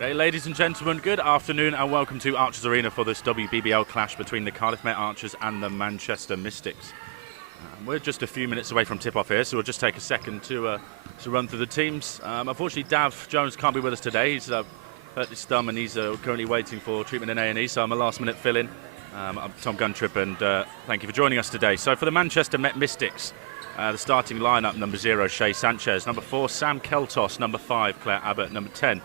Okay, ladies and gentlemen, good afternoon and welcome to Archers Arena for this WBBL clash between the Cardiff Met Archers and the Manchester Mystics. We're just a few minutes away from tip-off here, so we'll just take a second to run through the teams. Unfortunately, Dav Jones can't be with us today. He's hurt his thumb and he's currently waiting for treatment in A&E, so I'm a last-minute fill-in. I'm Tom Guntrip, and thank you for joining us today. So for the Manchester Met Mystics, the starting lineup: number 0, Shay Sanchez; number 4, Sam Keltos; number 5, Claire Abbott; number 10,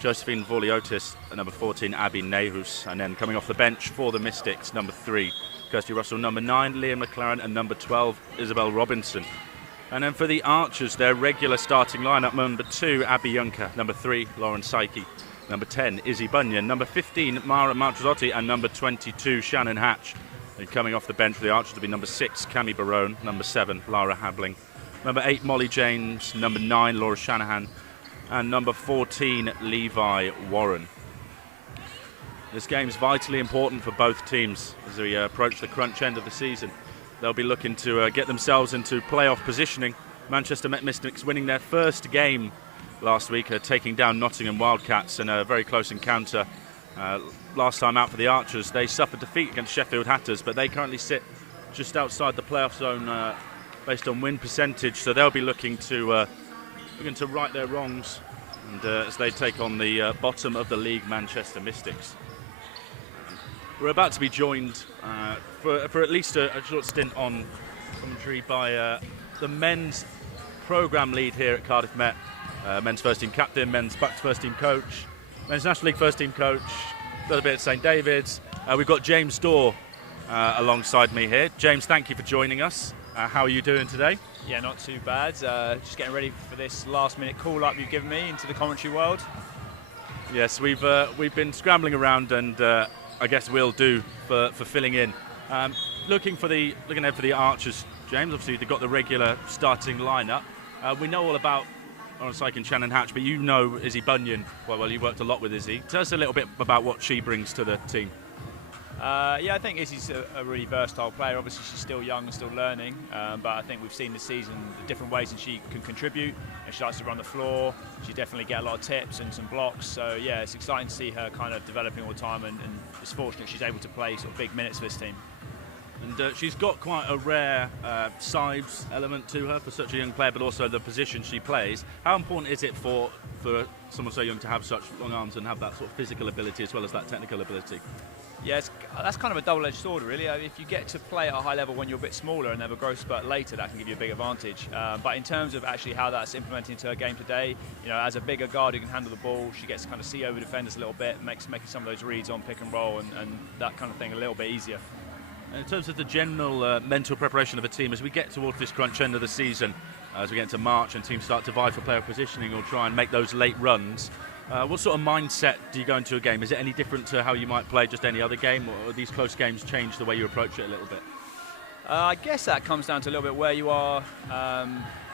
Josephine Vorliotis; number 14, Abby Nehus; and then coming off the bench for the Mystics, number 3, Kirsty Russell; number 9, Leah McLaren; and number 12, Isabel Robinson. And then for the Archers, their regular starting lineup: number 2, Abby Juncker; number 3, Lauren Psyche; number 10, Izzy Bunyan; number 15, Mara Marchazzotti; and number 22, Shannon Hatch. And coming off the bench for the Archers will be number 6, Cami Barone; number 7, Lara Habling; number 8, Molly James; number 9, Laura Shanahan; and number 14, Levi Warren. This game is vitally important for both teams as we approach the crunch end of the season. They'll be looking to get themselves into playoff positioning. Manchester Met Mystics winning their first game last week, taking down Nottingham Wildcats in a very close encounter. Last time out for the Archers, they suffered defeat against Sheffield Hatters, but they currently sit just outside the playoff zone based on win percentage, so they'll be looking to right their wrongs, and as they take on the bottom of the league Manchester Mystics. We're about to be joined for at least a short stint on commentary by the men's programme lead here at Cardiff Met, men's first team captain, men's Bucks first team coach, men's National League first team coach, got a bit at St David's. We've got James Dorr alongside me here. James, thank you for joining us. How are you doing today? Yeah, not too bad. Just getting ready for this last-minute call-up you've given me into the commentary world. Yes, we've been scrambling around, and I guess we'll do for filling in. Looking ahead for the Archers, James. Obviously, they've got the regular starting lineup. We know all about Lauren Psyche and Shannon Hatch, but you know Izzy Bunyan well. You worked a lot with Izzy. Tell us a little bit about what she brings to the team. I think Izzy's a really versatile player. Obviously, she's still young and still learning, but I think we've seen this season the different ways that she can contribute. And she likes to run the floor. She definitely get a lot of tips and some blocks. So yeah, it's exciting to see her kind of developing all the time, and it's fortunate she's able to play sort of big minutes for this team. And she's got quite a rare size element to her for such a young player, but also the position she plays. How important is it for someone so young to have such long arms and have that sort of physical ability as well as that technical ability? Yeah, that's kind of a double-edged sword, really. If you get to play at a high level when you're a bit smaller and have a growth spurt later, that can give you a big advantage. But in terms of actually how that's implemented into her game today, as a bigger guard who can handle the ball, she gets to kind of see over defenders a little bit, making some of those reads on pick and roll and that kind of thing a little bit easier. In terms of the general mental preparation of a team, as we get towards this crunch end of the season, as we get into March and teams start to vie for player positioning or try and make those late runs, what sort of mindset do you go into a game? Is it any different to how you might play just any other game, or these close games change the way you approach it a little bit? I guess that comes down to a little bit where you are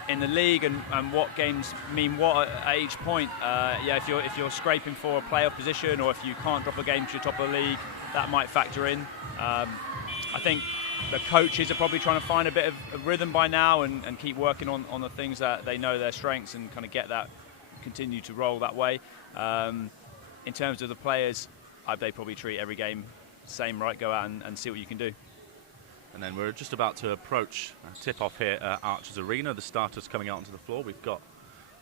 in the league and what games mean what at each point. If you're scraping for a playoff position, or if you can't drop a game to the top of the league, that might factor in. I think the coaches are probably trying to find a bit of rhythm by now and keep working on the things that they know their strengths and kind of get that, continue to roll that way. In terms of the players, they probably treat every game the same, right? Go out and see what you can do. And then we're just about to approach tip-off here at Archers Arena. The starters coming out onto the floor. We've got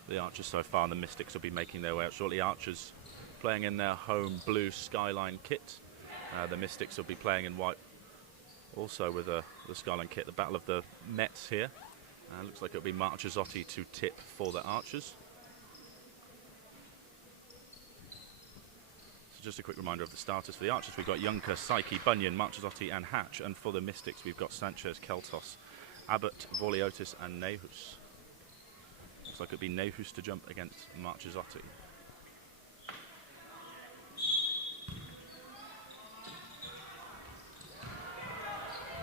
the Archers so far, and the Mystics will be making their way out shortly. Archers playing in their home blue Skyline kit. The Mystics will be playing in white, also with the Skyline kit. The Battle of the Mets here. Looks like it'll be Marchazzotti to tip for the Archers. So just a quick reminder of the starters. For the Archers, we've got Juncker, Psyche, Bunyan, Marchazzotti and Hatch. And for the Mystics, we've got Sanchez, Keltos, Abbott, Vorliotis and Nehus. Looks like it'll be Nehus to jump against Marchazzotti.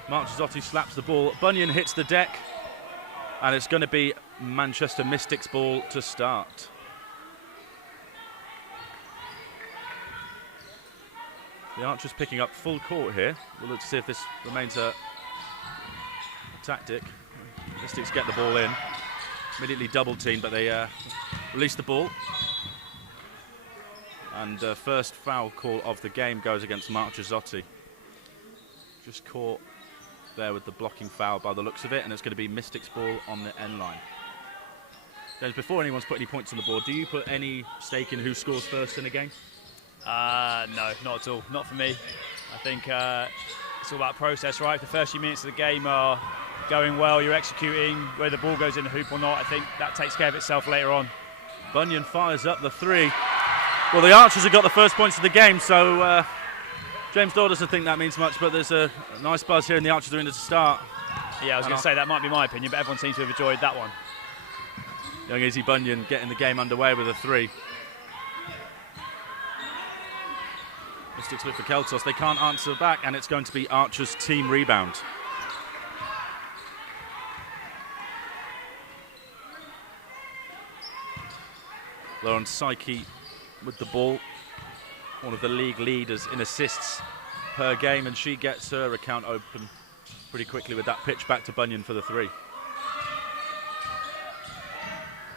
Marchazzotti slaps the ball. Bunyan hits the deck. And it's going to be Manchester Mystics ball to start. The Archers picking up full court here. We'll look to see if this remains a tactic. Mystics get the ball in. Immediately double team, but they release the ball. And first foul call of the game goes against Marchezzotti. Just caught there with the blocking foul by the looks of it, and it's going to be Mystics ball on the end line. James, before anyone's put any points on the board, do you put any stake in who scores first in a game? No, not at all. Not for me. I think it's all about process, right? The first few minutes of the game are going well, you're executing, whether the ball goes in the hoop or not, I think that takes care of itself later on. Bunyan fires up the three. Well, the Archers have got the first points of the game, so James Doyle doesn't think that means much, but there's a nice buzz here in the Archers arena to start. Yeah, I was going to say that might be my opinion, but everyone seems to have enjoyed that one. Young Izzy Bunyan getting the game underway with a three. Mystics look for Keltos. They can't answer back, and it's going to be Archer's team rebound. Lauren Psyche with the ball. One of the league leaders in assists per game, and she gets her account open pretty quickly with that pitch back to Bunyan for the three.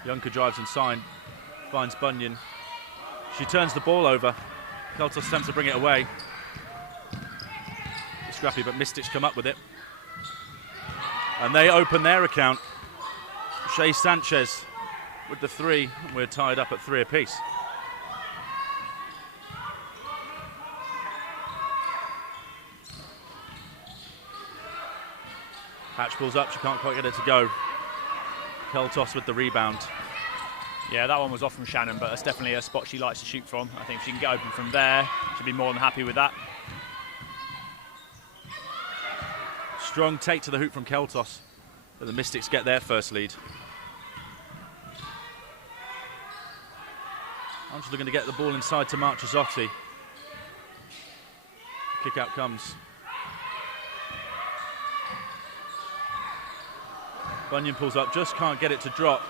Juncker drives inside, finds Bunyan. She turns the ball over. Keltos attempts to bring it away. It's scrappy, but Mystics come up with it. And they open their account. Shea Sanchez with the three. We're tied up at 3 apiece. Hatch pulls up, she can't quite get it to go. Keltos with the rebound. Yeah, that one was off from Shannon, but that's definitely a spot she likes to shoot from. I think if she can get open from there, she'll be more than happy with that. Strong take to the hoop from Keltos, but the Mystics get their first lead. Archers looking to get the ball inside to Marchezzotti. Kick out comes. Bunyan pulls up, just can't get it to drop.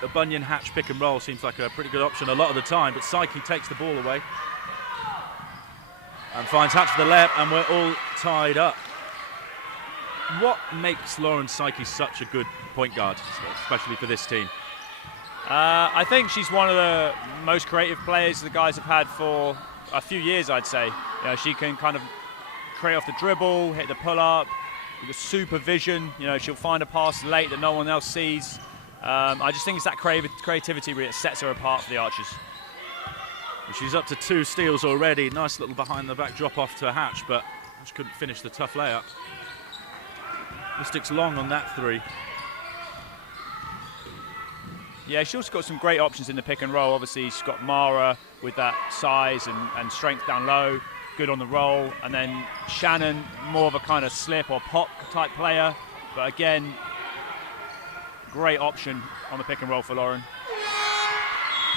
The Bunyan Hatch pick and roll seems like a pretty good option a lot of the time, but Psyche takes the ball away and finds Hatch for the layup, and we're all tied up. What makes Lauren Psyche such a good point guard, especially for this team? I think she's one of the most creative players the guys have had for a few years, I'd say. You know, she can kind of create off the dribble, hit the pull-up, with supervision. You know, she'll find a pass late that no one else sees. I just think it's that creativity really that sets her apart for the Archers. And she's up to 2 steals already. Nice little behind-the-back drop-off to Hatch, but she couldn't finish the tough layup. Mystics long on that three. Yeah, she's also got some great options in the pick and roll. Obviously, she's got Mara with that size and strength down low, good on the roll. And then Shannon, more of a kind of slip or pop type player. But again, great option on the pick and roll for Lauren.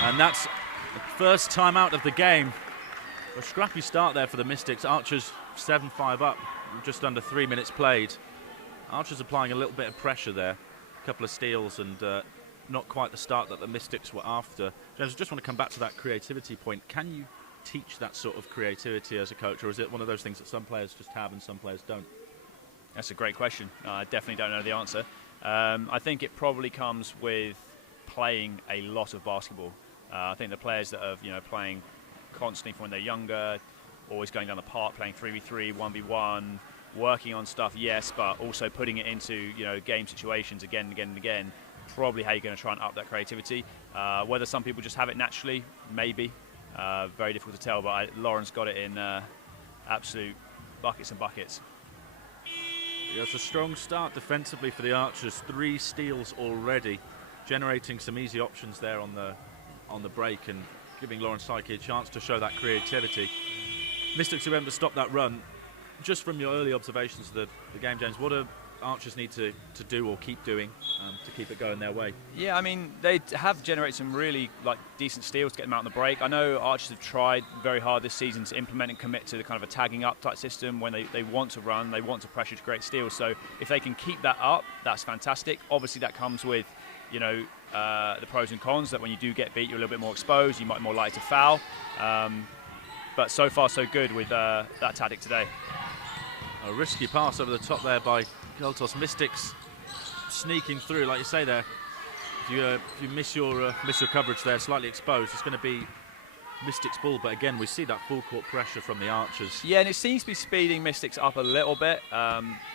And that's the first time out of the game. A scrappy start there for the Mystics. Archers 7-5 up, just under 3 minutes played. Archers applying a little bit of pressure there. A couple of steals and not quite the start that the Mystics were after. James, I just want to come back to that creativity point. Can you teach that sort of creativity as a coach, or is it one of those things that some players just have and some players don't? That's a great question. I definitely don't know the answer. I think it probably comes with playing a lot of basketball. I think the players that are playing constantly from when they're younger, always going down the park, playing 3v3, 1v1, working on stuff, yes, but also putting it into game situations again and again and again. Probably how you're going to try and up that creativity. Whether some people just have it naturally, maybe. Very difficult to tell, but Lauren's got it in absolute buckets and buckets. Yeah, it's a strong start defensively for the Archers. 3 steals already, generating some easy options there on the break and giving Lauren Psyche a chance to show that creativity. Mystics were able to stop that run. Just from your early observations of the game, James, what do Archers need to do or keep doing to keep it going their way? Yeah, I mean, they have generated some really decent steals to get them out on the break. I know Archers have tried very hard this season to implement and commit to the kind of a tagging up type system when they want to run, they want to pressure to create steals. So if they can keep that up, that's fantastic. Obviously, that comes with the pros and cons, that when you do get beat, you're a little bit more exposed, you might be more likely to foul. But so far, so good with that tactic today. A risky pass over the top there by Keltos. Mystics sneaking through, like you say there. If you miss your coverage there, slightly exposed, it's going to be Mystics' ball, but again, we see that full court pressure from the Archers. Yeah, and it seems to be speeding Mystics up a little bit.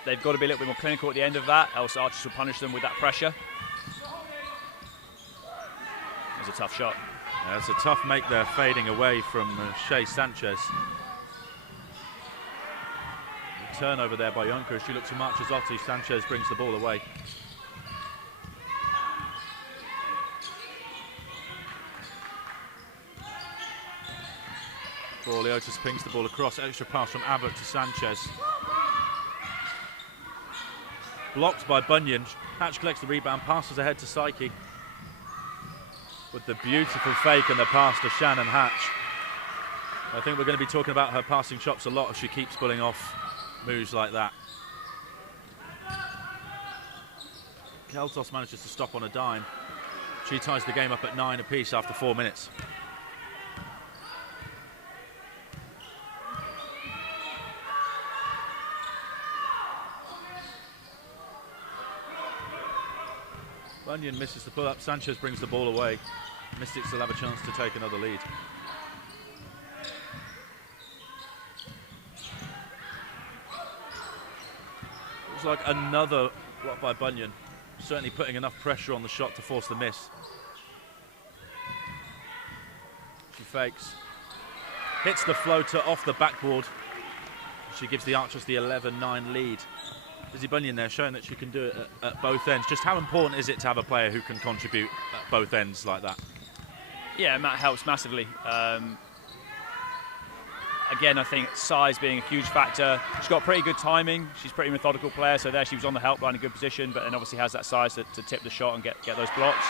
They've got to be a little bit more clinical at the end of that, else Archers will punish them with that pressure. It's a tough shot. Yeah, it's a tough make there, fading away from Shea Sanchez. The turnover there by Juncker. She looks to Marchesotti. Sanchez brings the ball away. Borliotis pings the ball across. Extra pass from Abbott to Sanchez. Blocked by Bunyan. Hatch collects the rebound, passes ahead to Psyche. With the beautiful fake and the pass to Shannon Hatch. I think we're going to be talking about her passing chops a lot if she keeps pulling off moves like that. Keltos manages to stop on a dime. She ties the game up at 9 apiece after 4 minutes. Bunyan misses the pull-up. Sanchez brings the ball away. Mystics will have a chance to take another lead. Looks like another block by Bunyan. Certainly putting enough pressure on the shot to force the miss. She fakes. Hits the floater off the backboard. She gives the Archers the 11-9 lead. Lizzie Bunyan there showing that she can do it at both ends. Just how important is it to have a player who can contribute at both ends like that? Yeah, Matt helps massively. Again, I think size being a huge factor. She's got pretty good timing. She's a pretty methodical player, so there she was on the help line in good position, but then obviously has that size to tip the shot and get those blocks.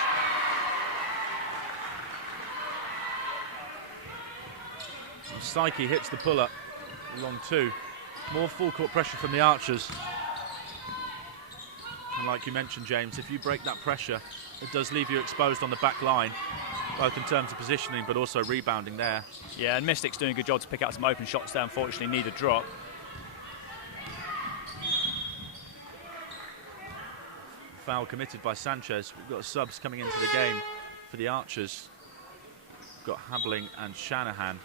Psyche hits the pull-up along 2. More full court pressure from the Archers. And like you mentioned, James, if you break that pressure, it does leave you exposed on the back line, both in terms of positioning but also rebounding there. Yeah, and Mystics doing a good job to pick out some open shots there. Unfortunately, need a drop. Foul committed by Sanchez. We've got subs coming into the game for the Archers. We've got Habling and Shanahan.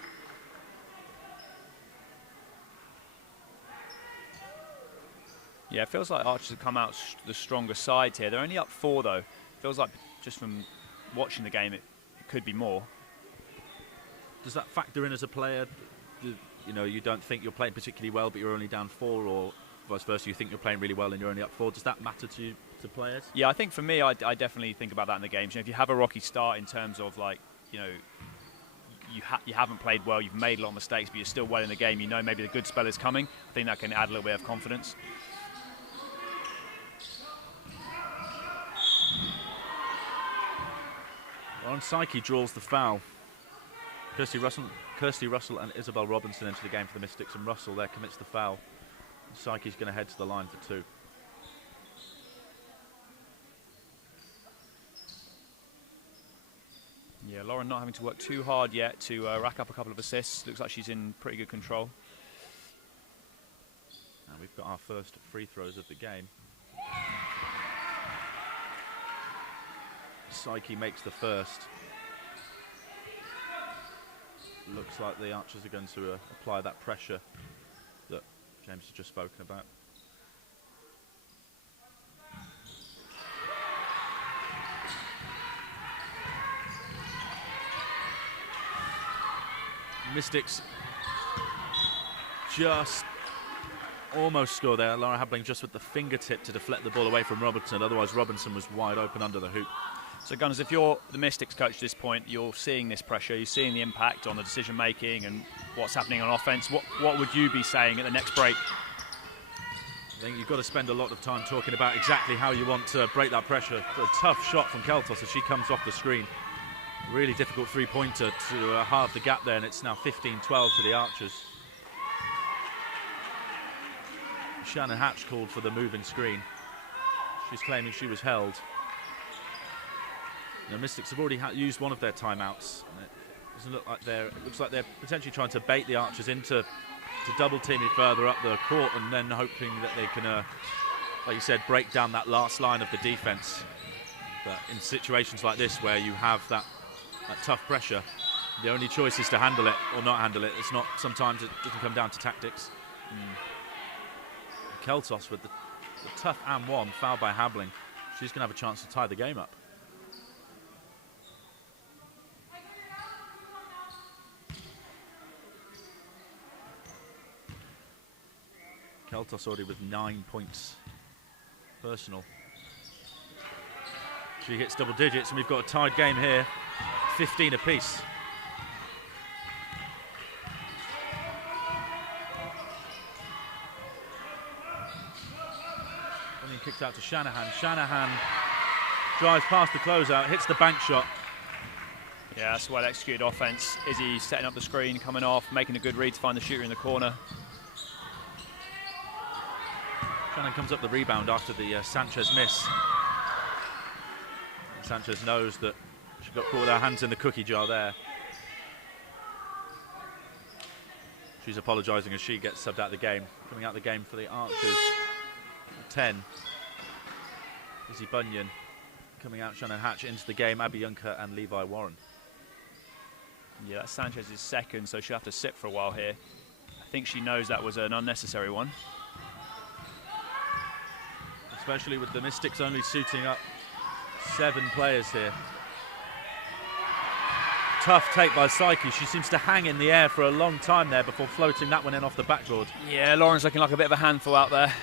Yeah, it feels like Archers have come out the stronger side here. They're only up 4 though. Feels like just from watching the game, it could be more. Does that factor in as a player? You know, you don't think you're playing particularly well, but you're only down 4, or vice versa, you think you're playing really well and you're only up 4. Does that matter to you, to players? Yeah, I think for me, I definitely think about that in the games. You know, if you have a rocky start in terms of, like, you know, you haven't played well, you've made a lot of mistakes, but you're still well in the game, you know maybe the good spell is coming. I think that can add a little bit of confidence. Lauren Psyche draws the foul. Kirsty Russell and Isabel Robinson into the game for the Mystics, and Russell there commits the foul. Psyche's going to head to the line for 2. Yeah, Lauren not having to work too hard yet to rack up a couple of assists. Looks like she's in pretty good control. And we've got our first free throws of the game. Psyche makes the first. Looks like the Archers are going to apply that pressure that James has just spoken about. Mystics just almost score there. Laura Habling just with the fingertip to deflect the ball away from Robinson. Otherwise, Robinson was wide open under the hoop. So, Gunners, if you're the Mystics coach at this point, you're seeing this pressure, you're seeing the impact on the decision-making and what's happening on offense. What would you be saying at the next break? I think you've got to spend a lot of time talking about exactly how you want to break that pressure. A tough shot from Keltos as she comes off the screen. Really difficult three-pointer to halve the gap there, and it's now 15-12 to the Archers. Shannon Hatch called for the moving screen. She's claiming she was held. The Mystics have already used one of their timeouts. It doesn't look like it looks like they're potentially trying to bait the Archers into double teaming further up the court, and then hoping that they can, like you said, break down that last line of the defense. But in situations like this, where you have that tough pressure, The only choice is to handle it or not handle it. It's not. Sometimes it doesn't come down to tactics. Keltos with the tough and one, fouled by Habling. She's going to have a chance to tie the game up. Keltos already with 9 points personal. She hits double digits, and we've got a tied game here, 15 apiece. Kicks out to Shanahan. Shanahan drives past the closeout, hits the bank shot. Yeah, that's well executed offense. Izzy setting up the screen, coming off, making a good read to find the shooter in the corner. Shanahan comes up the rebound after the Sanchez miss. Sanchez knows that she got caught with her hands in the cookie jar there. She's apologising as she gets subbed out of the game. Coming out of the game for the Archers, 10. Izzy Bunyan coming out, Shannon Hatch into the game, Abby Juncker and Levi Warren. Yeah, that's Sanchez's second, so she'll have to sit for a while here. I think she knows that was an unnecessary one. Especially with the Mystics only suiting up 7 players here. Tough take by Psyche. She seems to hang in the air for a long time there before floating that one in off the backboard. Yeah, Lauren's looking like a bit of a handful out there.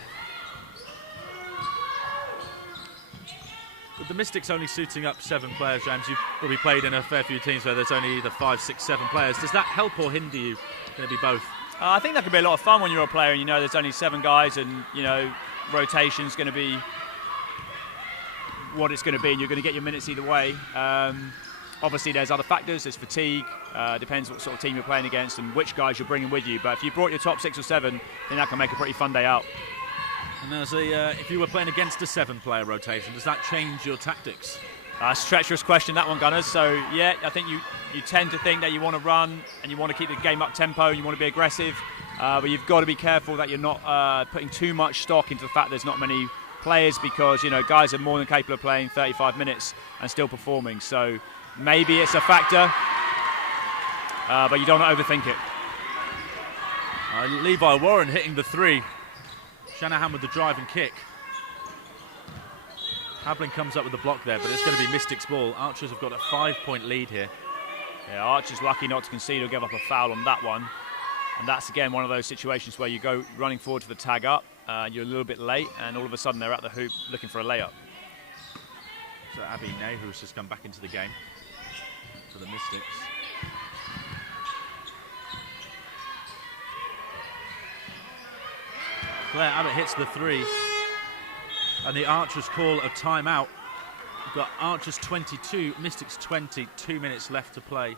With the Mystics only suiting up 7 players, James, you've probably played in a fair few teams where there's only either 5, 6, 7 players. Does that help or hinder you? Going to be both? I think that could be a lot of fun when you're a player and you know there's only 7 guys and, you know, rotation's going to be what it's going to be and you're going to get your minutes either way. Obviously, there's other factors. There's fatigue. Depends what sort of team you're playing against and which guys you're bringing with you. But if you brought your top 6 or 7, then that can make a pretty fun day out. And as if you were playing against a 7-player rotation, does that change your tactics? It's a treacherous question, that one, Gunners. So, yeah, I think you tend to think that you want to run and you want to keep the game up tempo, you want to be aggressive, but you've got to be careful that you're not putting too much stock into the fact there's not many players because, you know, guys are more than capable of playing 35 minutes and still performing. So maybe it's a factor, but you don't want to overthink it. Levi Warren hitting the 3. Shanahan with the drive and kick. Habling comes up with the block there, but it's going to be Mystics' ball. Archers have got a 5-point lead here. Yeah, Archers lucky not to concede or give up a foul on that one. And that's, again, one of those situations where you go running forward to the tag up, you're a little bit late, and all of a sudden they're at the hoop looking for a layup. So Abby Nehus has come back into the game for the Mystics. Claire Abbott hits the 3, and the Archers call a timeout. We've got Archers 22, Mystics 20, 2 minutes left to play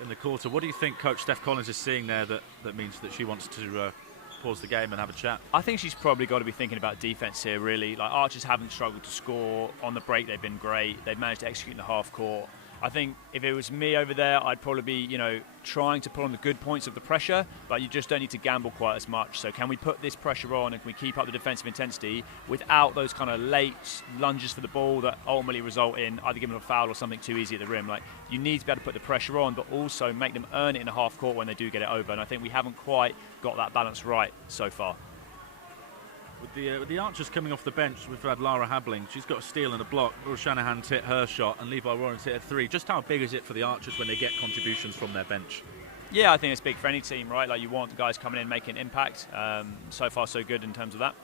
in the quarter. What do you think Coach Steph Collins is seeing there that means that she wants to pause the game and have a chat? I think she's probably got to be thinking about defence here, really. Like, Archers haven't struggled to score. On the break, they've been great. They've managed to execute in the half court. I think if it was me over there, I'd probably be, you know, trying to put on the good points of the pressure, but you just don't need to gamble quite as much. So can we put this pressure on and can we keep up the defensive intensity without those kind of late lunges for the ball that ultimately result in either giving them a foul or something too easy at the rim? Like, you need to be able to put the pressure on, but also make them earn it in the half court when they do get it over. And I think we haven't quite got that balance right so far. With the Archers coming off the bench, we've had Lara Habling. She's got a steal and a block. Will Shanahan's hit her shot, and Levi Warren's hit a 3. Just how big is it for the Archers when they get contributions from their bench? Yeah, I think it's big for any team, right? Like, you want guys coming in making impact. So far, so good in terms of that.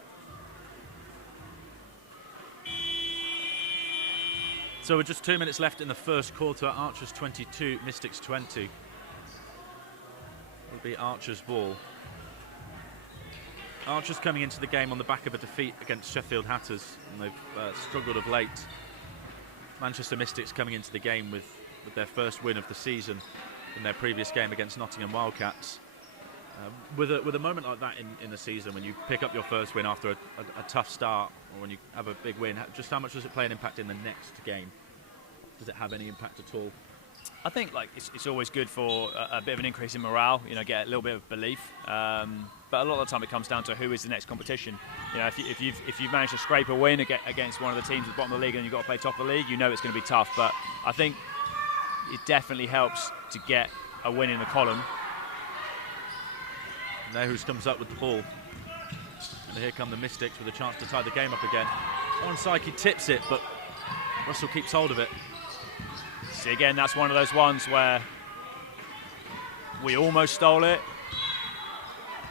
So with just 2 minutes left in the first quarter, Archers 22, Mystics 20. Will be Archers' ball. Archers coming into the game on the back of a defeat against Sheffield Hatters, and they've struggled of late. Manchester Mystics coming into the game with their first win of the season in their previous game against Nottingham Wildcats. With a moment like that in the season, when you pick up your first win after a tough start, or when you have a big win, just how much does it play an impact in the next game? Does it have any impact at all? I think it's always good for a bit of an increase in morale, you know, get a little bit of belief. But a lot of the time it comes down to who is the next competition. You know, if you've managed to scrape a win against one of the teams at the bottom of the league and you've got to play top of the league, you know it's going to be tough. But I think it definitely helps to get a win in the column. Nehus comes up with the ball. And here come the Mystics with a chance to tie the game up again. Lauren Psyche tips it, but Russell keeps hold of it. See, again, that's one of those ones where we almost stole it,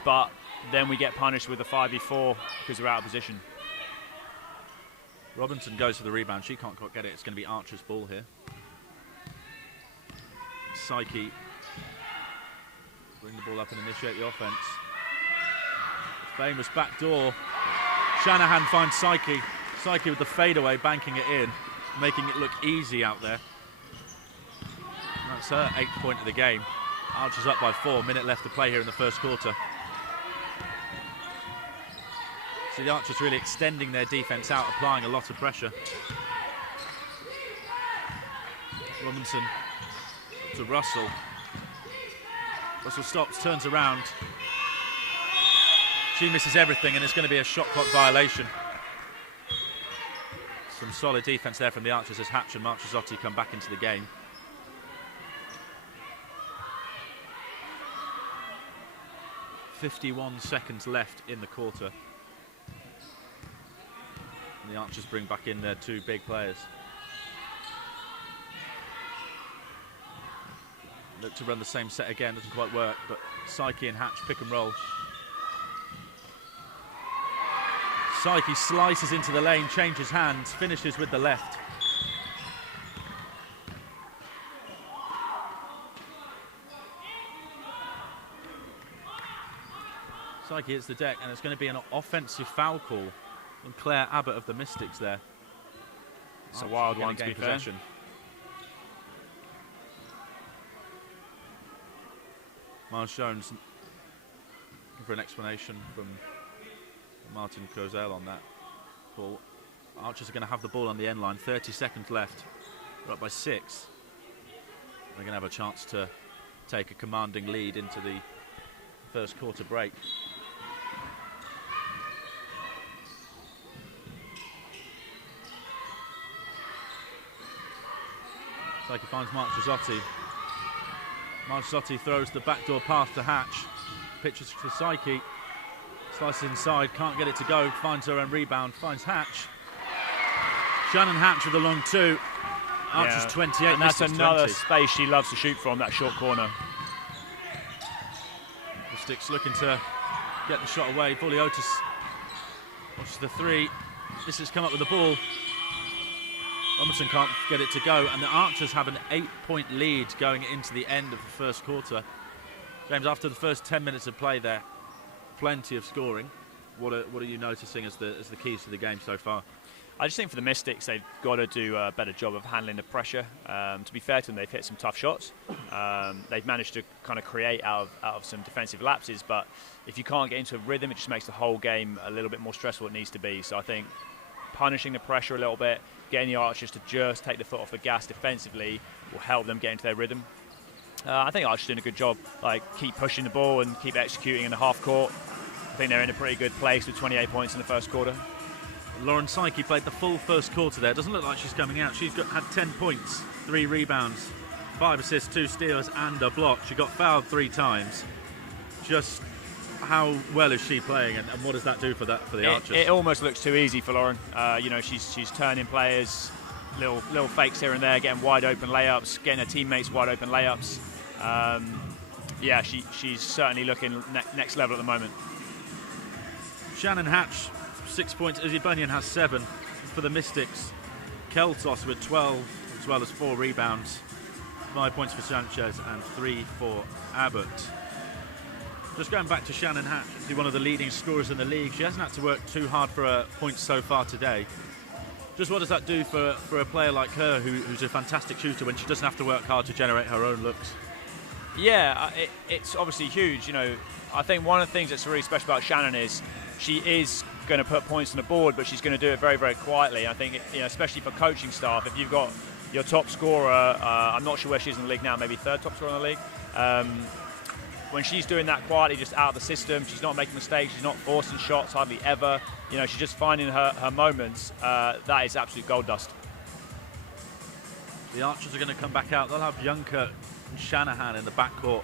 but then we get punished with a 5v4 because we're out of position. Robinson goes for the rebound. She can't quite get it. It's going to be Archer's ball here. Psyche bring the ball up and initiate the offense. The famous backdoor. Shanahan finds Psyche. Psyche with the fadeaway, banking it in, making it look easy out there. That's her 8th point of the game. Archer's up by 4. Minute left to play here in the first quarter. So the Archers really extending their defence out, applying a lot of pressure. Robinson to Russell. Russell stops, turns around. She misses everything, and it's going to be a shot clock violation. Some solid defence there from the Archers as Hatch and Marchesotti come back into the game. .51 seconds left in the quarter. And the Archers bring back in their 2 big players. Look to run the same set again, doesn't quite work, but Psyche and Hatch pick and roll. Psyche slices into the lane, changes hands, finishes with the left. Psyche hits the deck, and it's going to be an offensive foul call on Claire Abbott of the Mystics there. It's a wild one, to be fair. Miles Jones looking for an explanation from Martin Kozel on that ball. Archers are going to have the ball on the end line. 30 seconds left. We're up by 6. They're going to have a chance to take a commanding lead into the first quarter break. Psyche finds Marchesotti. Marchesotti throws the backdoor pass to Hatch. Pitches to Psyche. Slices inside, can't get it to go. Finds her own rebound, finds Hatch. Shannon Hatch with a long 2. Archer's 28, and that's another 20. space she loves to shoot from, that short corner. Mystics looking to get the shot away. Buliotis watches the 3. This has come up with the ball. Robinson can't get it to go, and the Archers have an 8-point lead going into the end of the first quarter. James, after the first 10 minutes of play there, plenty of scoring. What are you noticing as the keys to the game so far? I just think for the Mystics, they've got to do a better job of handling the pressure. To be fair to them, they've hit some tough shots. They've managed to kind of create out of some defensive lapses, but if you can't get into a rhythm, it just makes the whole game a little bit more stressful than it needs to be. So I think punishing the pressure a little bit, getting the Archers to just take the foot off the gas defensively will help them get into their rhythm. I think Archers doing a good job, like keep pushing the ball and keep executing in the half court. I think they're in a pretty good place with 28 points in the first quarter. Lauren Psyche played the full first quarter there. Doesn't look like she's coming out. She's had 10 points, 3 rebounds, 5 assists, 2 steals and a block. She got fouled 3 times. Just how well is she playing, and what does that do for the Archers? It almost looks too easy for Lauren. She's turning players, little fakes here and there, getting wide open layups, getting her teammates wide open layups. She's certainly looking next level at the moment. Shannon Hatch, 6 points. Izzy Bunyan has 7 for the Mystics. Keltos with 12, as well as 4 rebounds. 5 points for Sanchez and 3 for Abbott. Just going back to Shannon Hatch, she's one of the leading scorers in the league. She hasn't had to work too hard for her points so far today. Just what does that do for a player like her, who's a fantastic shooter, when she doesn't have to work hard to generate her own looks? Yeah, it's obviously huge. I think one of the things that's really special about Shannon is she is going to put points on the board, but she's going to do it very, very quietly. I think, especially for coaching staff, if you've got your top scorer, I'm not sure where she is in the league now, maybe 3rd top scorer in the league. When she's doing that quietly, just out of the system, she's not making mistakes, she's not forcing shots hardly ever. She's just finding her moments. That is absolute gold dust. The Archers are going to come back out. They'll have Junker and Shanahan in the backcourt.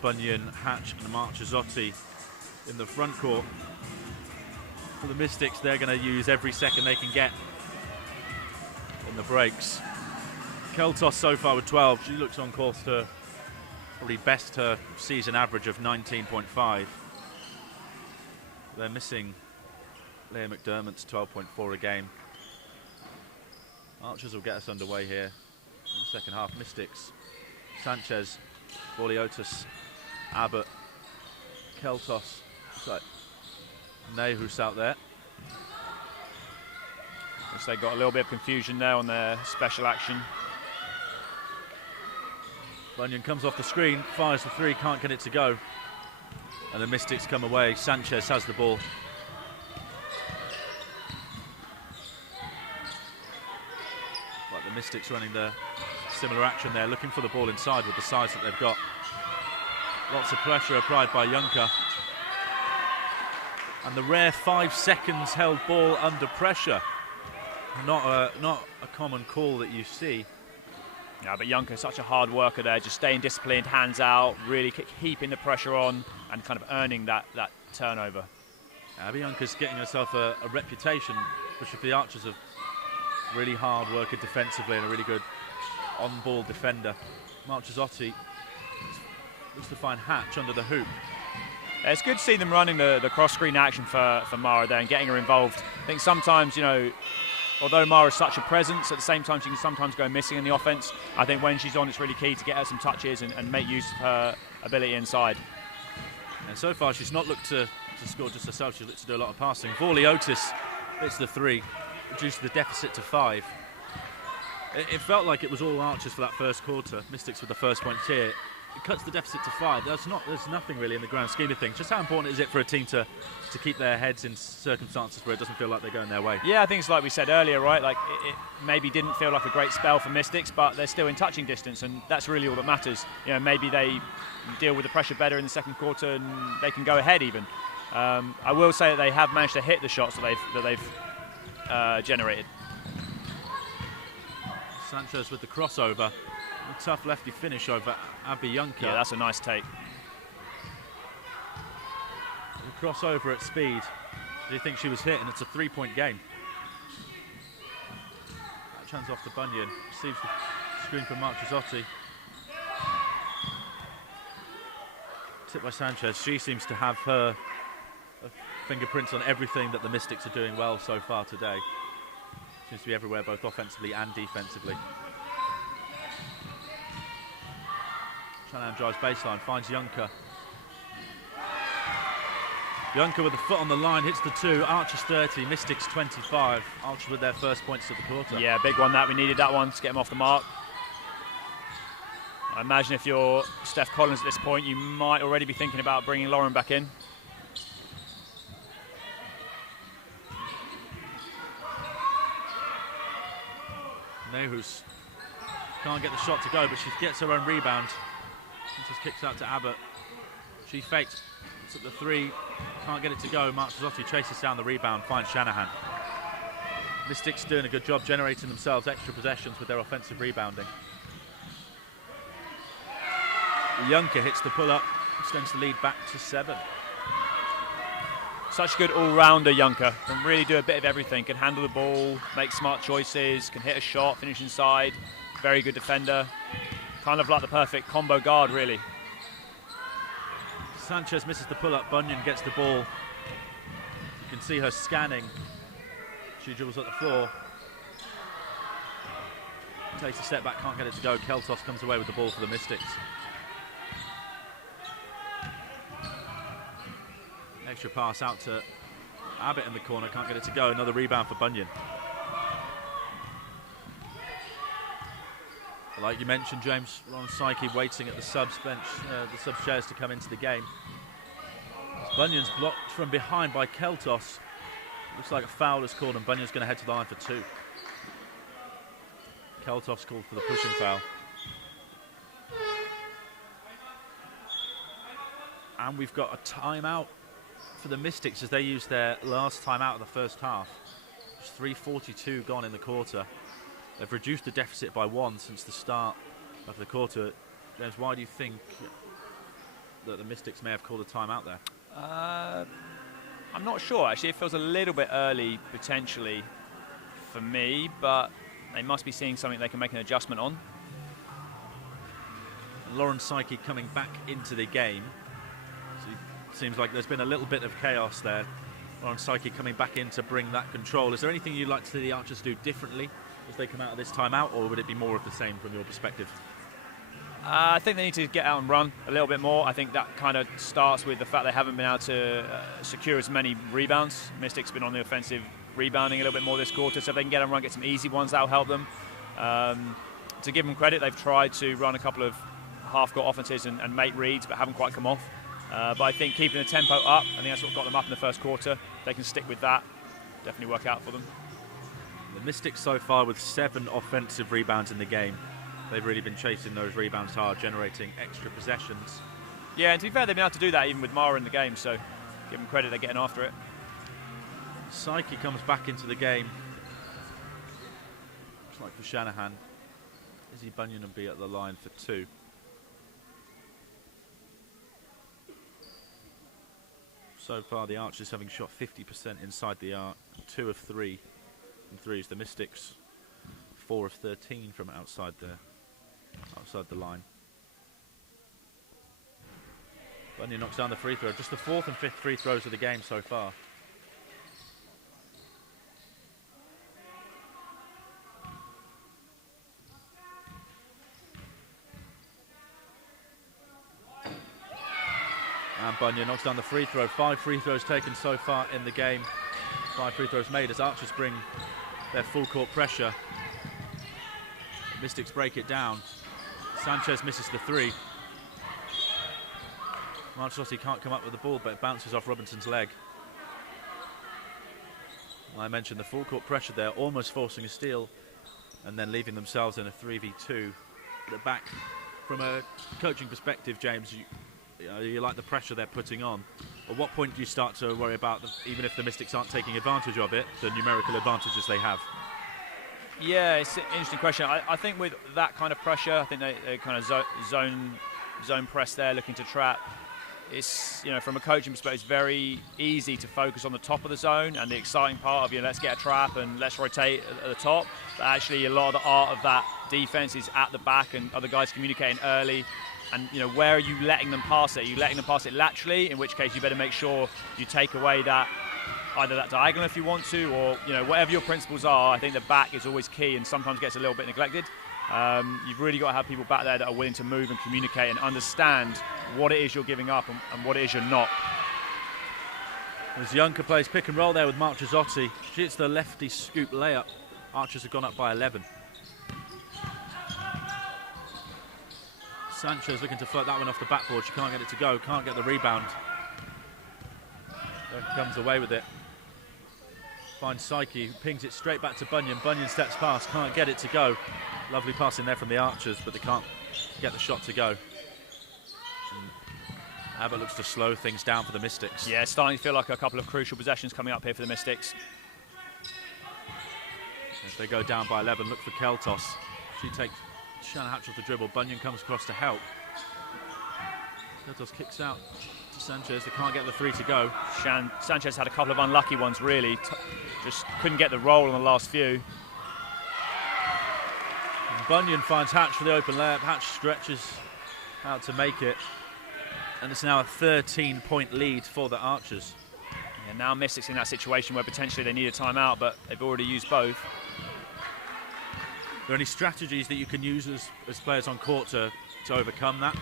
Bunyan, Hatch and Marchesotti in the front court. For the Mystics, they're going to use every second they can get in the breaks. Keltos so far with 12. She looks on course to probably best her season average of 19.5. They're missing Leah McDermott's 12.4 a game. Archers will get us underway here in the second half. Mystics, Sanchez, Borliotis, Abbott, Keltos, Nehus out there. So they got a little bit of confusion there on their special action. Bunyan comes off the screen, fires the three, can't get it to go. And the Mystics come away. Sanchez has the ball. Like the Mystics running the similar action there, looking for the ball inside with the size that they've got. Lots of pressure applied by Junker. And the rare 5 seconds held ball under pressure. Not a common call that you see. Yeah, but Junker's such a hard worker there, just staying disciplined, hands out, really keeping the pressure on and kind of earning that turnover. Abby Junker's getting herself a reputation, especially for the Archers, of really hard worker defensively and a really good on-ball defender. Marchesotti looks to find Hatch under the hoop. Yeah, it's good to see them running the cross-screen action for Mara there and getting her involved. I think sometimes, you know, although Mara's such a presence, at the same time she can sometimes go missing in the offense. I think when she's on, it's really key to get her some touches and make use of her ability inside. And so far, she's not looked to score just herself. She's looked to do a lot of passing. Borliotis hits the three, reduced the deficit to 5. It felt like it was all Archers for that first quarter. Mystics with the first points here. It cuts the deficit to 5. There's nothing really in the grand scheme of things. Just how important is it for a team to keep their heads in circumstances where it doesn't feel like they're going their way? Yeah, I think it's like we said earlier, right? Like it maybe didn't feel like a great spell for Mystics, but they're still in touching distance, and that's really all that matters. You know, maybe they deal with the pressure better in the second quarter, and they can go ahead even. I will say that they have managed to hit the shots that they've generated. Sanchez with the crossover. A tough lefty finish over Abby Junker. Yeah, that's a nice take. The crossover at speed. Do you think she was hit? And it's a 3-point game. That chance off to Bunyan. Receives the screen from Marchesotti. Tipped by Sanchez. She seems to have her fingerprints on everything that the Mystics are doing well so far today. Seems to be everywhere, both offensively and defensively. Shanahan drives baseline, finds Junker. Junker with the foot on the line, hits the 2. Archers 30, Mystics 25. Archers with their first points of the quarter. Yeah, big one that. We needed that one to get them off the mark. I imagine if you're Steph Collins at this point, you might already be thinking about bringing Lauren back in. Nehus can't get the shot to go, but she gets her own rebound. She just kicks out to Abbott. She fakes at the 3, can't get it to go. Marchesotti chases down the rebound, finds Shanahan. Mystics doing a good job generating themselves extra possessions with their offensive rebounding. Junker hits the pull-up, extends the lead back to 7. Such a good all-rounder, Junker. Can really do a bit of everything. Can handle the ball, make smart choices, can hit a shot, finish inside. Very good defender. Kind of like the perfect combo guard, really. Sanchez misses the pull-up. Bunyan gets the ball. You can see her scanning. She dribbles at the floor. Takes a step back, can't get it to go. Keltos comes away with the ball for the Mystics. Extra pass out to Abbott in the corner, can't get it to go. Another rebound for Bunyan. Like you mentioned, James, Ron Psyche waiting at the subs bench, the subs chairs to come into the game. Bunyan's blocked from behind by Keltos. Looks like a foul is called and Bunyan's going to head to the line for 2. Keltos called for the pushing foul. And we've got a timeout for the Mystics as they use their last timeout of the first half. There's 3:42 gone in the quarter. They've reduced the deficit by 1 since the start of the quarter. James, why do you think that the Mystics may have called a timeout there? I'm not sure, actually. It feels a little bit early, potentially, for me, but they must be seeing something they can make an adjustment on. And Lauren Psyche coming back into the game. So it seems like there's been a little bit of chaos there. Lauren Psyche coming back in to bring that control. Is there anything you'd like to see the Archers do differently as they come out of this timeout, or would it be more of the same from your perspective? I think they need to get out and run a little bit more. I think that kind of starts with the fact they haven't been able to secure as many rebounds. Mystics have been on the offensive rebounding a little bit more this quarter, so if they can get out and run, get some easy ones, that'll help them. To give them credit, they've tried to run a couple of half-court offenses and make reads, but haven't quite come off. But I think keeping the tempo up, I think that's what got them up in the first quarter. They can stick with that, definitely work out for them. The Mystics so far with 7 offensive rebounds in the game. They've really been chasing those rebounds hard, generating extra possessions. Yeah, and to be fair, they've been able to do that even with Mara in the game, so give them credit, they're getting after it. Psyche comes back into the game. Looks like for Shanahan. Izzy Bunyan will be at the line for 2. So far, the Archers having shot 50% inside the arc, 2 of 3 from threes. The Mystics, 4 of 13 from outside the line. Bunyan knocks down the free throw. Just the 4th and 5th free throws of the game so far. And Bunyan knocks down the free throw. 5 free throws taken so far in the game. 5 free throws made as Archers bring their full court pressure. The Mystics break it down. Sanchez misses the 3. Marchelotti can't come up with the ball, but it bounces off Robinson's leg. I mentioned the full court pressure there, almost forcing a steal and then leaving themselves in a 3v2. The back, from a coaching perspective, James, you like the pressure they're putting on. At what point do you start to worry about, even if the Mystics aren't taking advantage of it, the numerical advantages they have? Yeah, it's an interesting question. I think with that kind of pressure, I think they kind of zone press there, looking to trap. It's, from a coaching perspective, it's very easy to focus on the top of the zone and the exciting part of, let's get a trap and let's rotate at the top. But actually, a lot of the art of that defense is at the back and other guys communicating early. And, where are you letting them pass it? Are you letting them pass it laterally, in which case you better make sure you take away that, either that diagonal if you want to, or, whatever your principles are. I think the back is always key and sometimes gets a little bit neglected. You've really got to have people back there that are willing to move and communicate and understand what it is you're giving up and what it is you're not. As Juncker plays pick and roll there with Marchelotti. She hits the lefty scoop layup. Archers have gone up by 11. Sanchez looking to float that one off the backboard. She can't get it to go, can't get the rebound. Comes away with it. Finds Psyche, who pings it straight back to Bunyan. Bunyan steps past, can't get it to go. Lovely pass in there from the Archers, but they can't get the shot to go. And Abbott looks to slow things down for the Mystics. Yeah, it's starting to feel like a couple of crucial possessions coming up here for the Mystics. As they go down by 11, look for Keltos. She takes Shannon Hatchell to dribble. Bunyan comes across to help. Keltos kicks out to Sanchez. They can't get the 3 to go. Sanchez had a couple of unlucky ones, really. Just couldn't get the roll on the last few. And Bunyan finds Hatch for the open layup. Hatch stretches out to make it. And it's now a 13-point lead for the Archers. Yeah, now Mystics in that situation where potentially they need a timeout, but they've already used both. Are there any strategies that you can use as players on court to overcome that?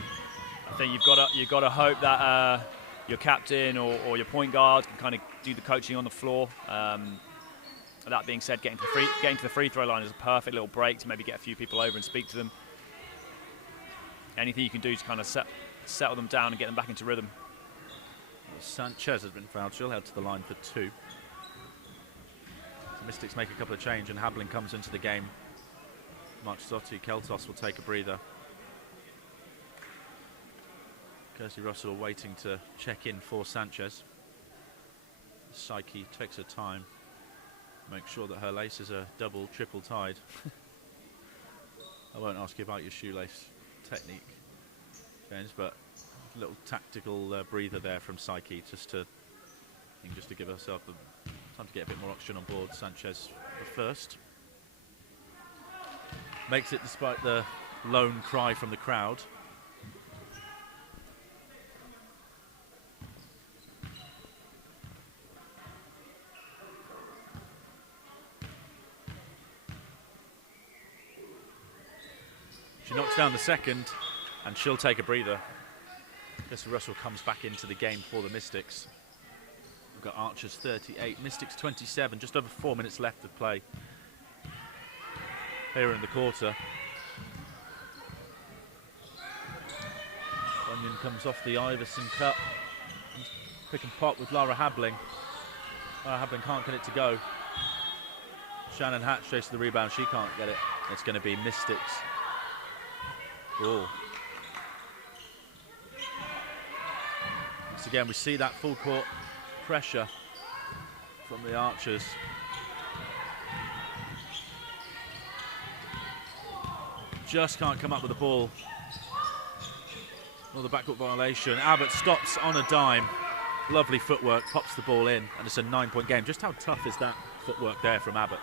I think you've got to hope that your captain or your point guard can kind of do the coaching on the floor. That being said, getting to the free throw line is a perfect little break to maybe get a few people over and speak to them. Anything you can do to kind of settle them down and get them back into rhythm. Sanchez has been fouled. She'll head to the line for 2. The Mystics make a couple of changes and Hablin comes into the game. Marchelotti, Keltos will take a breather. Kirsty Russell waiting to check in for Sanchez. Psyche takes her time. Make sure that her laces are double, triple tied. I won't ask you about your shoelace technique, James, but a little tactical breather there from Psyche just to give herself time to get a bit more oxygen on board. Sanchez the first. Makes it despite the lone cry from the crowd. She knocks down the second, and she'll take a breather. Jesse Russell comes back into the game for the Mystics. We've got Archers 38, Mystics 27, just over 4 minutes left to play here in the quarter. Bunyan comes off the Iverson cut. Pick and pop with Lara Habling. Lara Habling can't get it to go. Shannon Hatch chases the rebound, she can't get it. It's going to be Mystics. Oh. Once again, we see that full court pressure from the Archers. Just can't come up with the ball. Another backcourt violation. Abbott stops on a dime. Lovely footwork, pops the ball in, and it's a 9-point game. Just how tough is that footwork there from Abbott?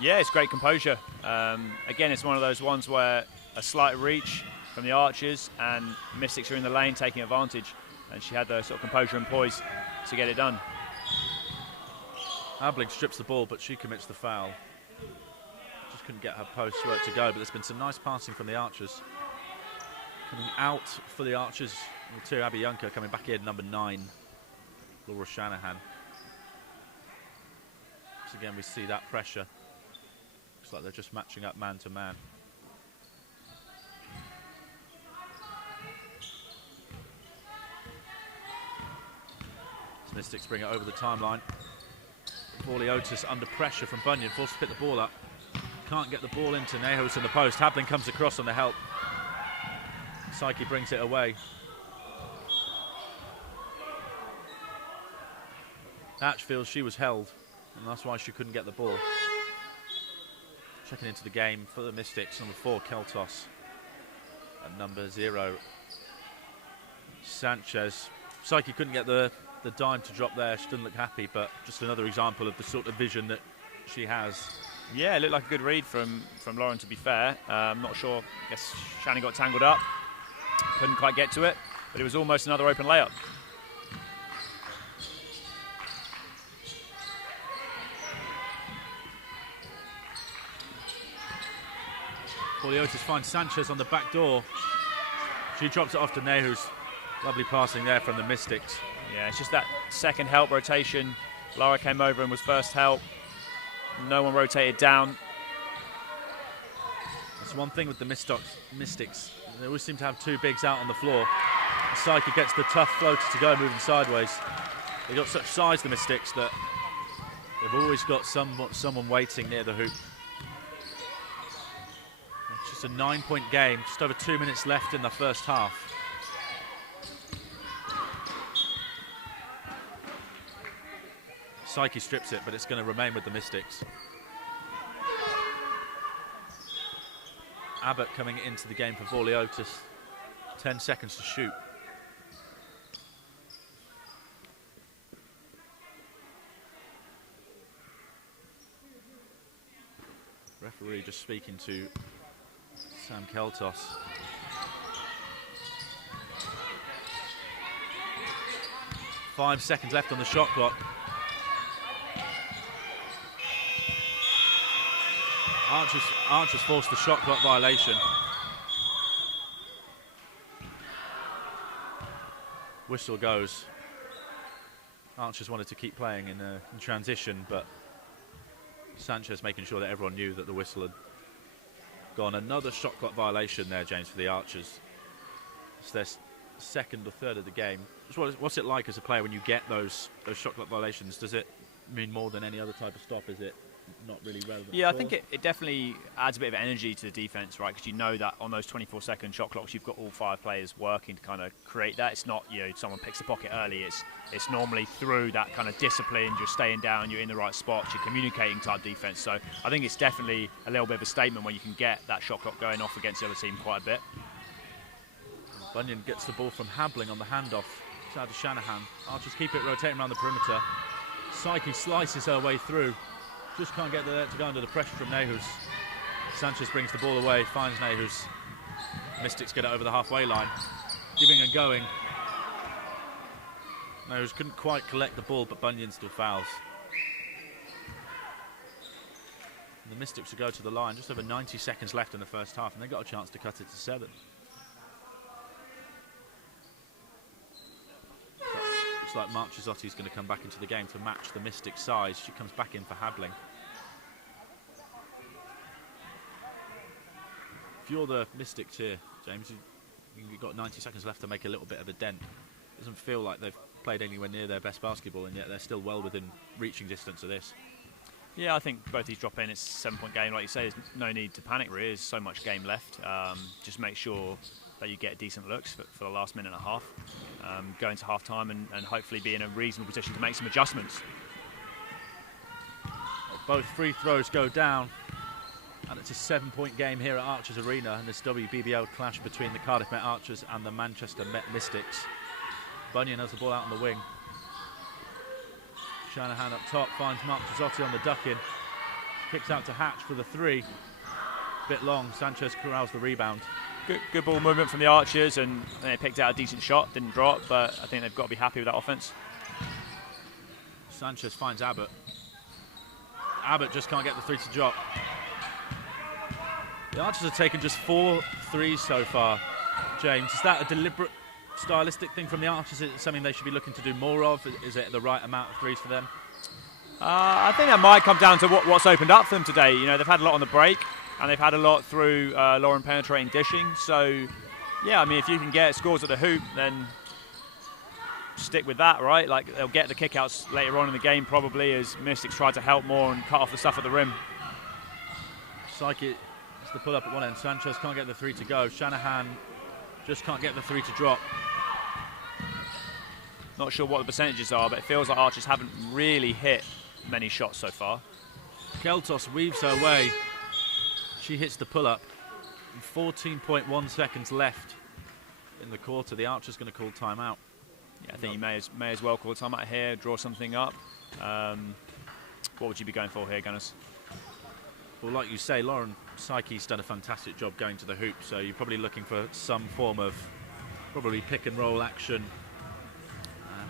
Yeah, it's great composure. Again, it's one of those ones where a slight reach from the Archers and Mystics are in the lane taking advantage, and she had the sort of composure and poise to get it done. Habling strips the ball, but she commits the foul. Just couldn't get her post work to go, but there's been some nice passing from the Archers. Coming out for the Archers, number 2, Abby Juncker, coming back in, number 9, Laura Shanahan. So again, we see that pressure. Looks like they're just matching up man to man. Mystics bring it over the timeline. Otis under pressure from Bunyan, forced to pick the ball up. Can't get the ball into Nehus in the post. Habling comes across on the help. Psyche brings it away. Hatch feels she was held, and that's why she couldn't get the ball. Checking into the game for the Mystics, number 4, Keltos. And number 0, Sanchez. Psyche couldn't get the dime to drop there. She didn't look happy, but just another example of the sort of vision that she has. Yeah, it looked like a good read from Lauren, to be fair. I'm not sure. I guess Shannon got tangled up. Couldn't quite get to it, but it was almost another open layup. Otis finds Sanchez on the back door. She drops it off to Nehus. Lovely passing there from the Mystics. Yeah, it's just that second help rotation. Lara came over and was first help. No one rotated down. That's one thing with the Mystics. They always seem to have 2 bigs out on the floor. Psyche gets the tough floater to go, moving sideways. They've got such size, the Mystics, that they've always got someone waiting near the hoop. It's just a 9-point game, just over 2 minutes left in the first half. Psyche strips it, but it's going to remain with the Mystics. Abbott coming into the game for Otis. 10 seconds to shoot. Referee just speaking to Sam Keltos. Five seconds left on the shot clock. Archers forced the shot clock violation. Whistle goes. Archers wanted to keep playing in transition, but Sanchez making sure that everyone knew that the whistle had gone. Another shot clock violation there, James, for the Archers. It's their second or third of the game. What's it like as a player when you get those shot clock violations? Does it mean more than any other type of stop? Is it not really relevant. Yeah, I think it definitely adds a bit of energy to the defence, right? Because you know that on those 24-second shot clocks, you've got all 5 players working to kind of create that. It's not, someone picks a pocket early. It's normally through that kind of discipline, you're staying down, you're in the right spots, you're communicating type defence. So I think it's definitely a little bit of a statement when you can get that shot clock going off against the other team quite a bit. Bunyan gets the ball from Habling on the handoff. It's out to Shanahan. Archers keep it rotating around the perimeter. Psyche slices her way through. Just can't get there to go under the pressure from Nehus. Sanchez brings the ball away, finds Nehus. Mystics get it over the halfway line. Giving and going. Nehus couldn't quite collect the ball, but Bunyan still fouls. And the Mystics will go to the line. Just over 90 seconds left in the first half, and they got a chance to cut it to 7. Looks like Marchesotti is going to come back into the game to match the Mystic size. She comes back in for Habling. If you're the Mystics here, James, you've got 90 seconds left to make a little bit of a dent. It doesn't feel like they've played anywhere near their best basketball, and yet they're still well within reaching distance of this. Yeah, I think both these drop in. It's a 7-point game. Like you say, there's no need to panic, really. There's so much game left. Just make sure that you get decent looks for the last minute and a half. Go into half-time and hopefully be in a reasonable position to make some adjustments. Both free throws go down, and it's a 7-point game here at Archers Arena in this WBBL clash between the Cardiff Met Archers and the Manchester Met Mystics. Bunyan has the ball out on the wing. Shanahan up top, finds Marchesotti on the duck-in. Kicks out to Hatch for the 3. Bit long, Sanchez corrals the rebound. Good ball movement from the Archers, and they picked out a decent shot, didn't drop, but I think they've got to be happy with that offense. Sanchez finds Abbott. Abbott just can't get the 3 to drop. The Archers have taken just 4 threes so far. James, is that a deliberate stylistic thing from the Archers? Is it something they should be looking to do more of? Is it the right amount of threes for them? I think that might come down to what's opened up for them today. They've had a lot on the break, and they've had a lot through Lauren penetrating dishing. So, yeah, I mean, if you can get scores at the hoop, then stick with that, right? Like, they'll get the kickouts later on in the game probably as Mystics try to help more and cut off the stuff at the rim. Psyche is the pull up at one end. Sanchez can't get the 3 to go. Shanahan just can't get the 3 to drop. Not sure what the percentages are, but it feels like Archers haven't really hit many shots so far. Keltos weaves her way. She hits the pull-up. 14.1 seconds left in the quarter. The Archer's going to call timeout. Yeah, I think you may as well call timeout here, draw something up. What would you be going for here, Gunners? Well, like you say, Lauren Psyche's done a fantastic job going to the hoop, so you're probably looking for some form of probably pick-and-roll action.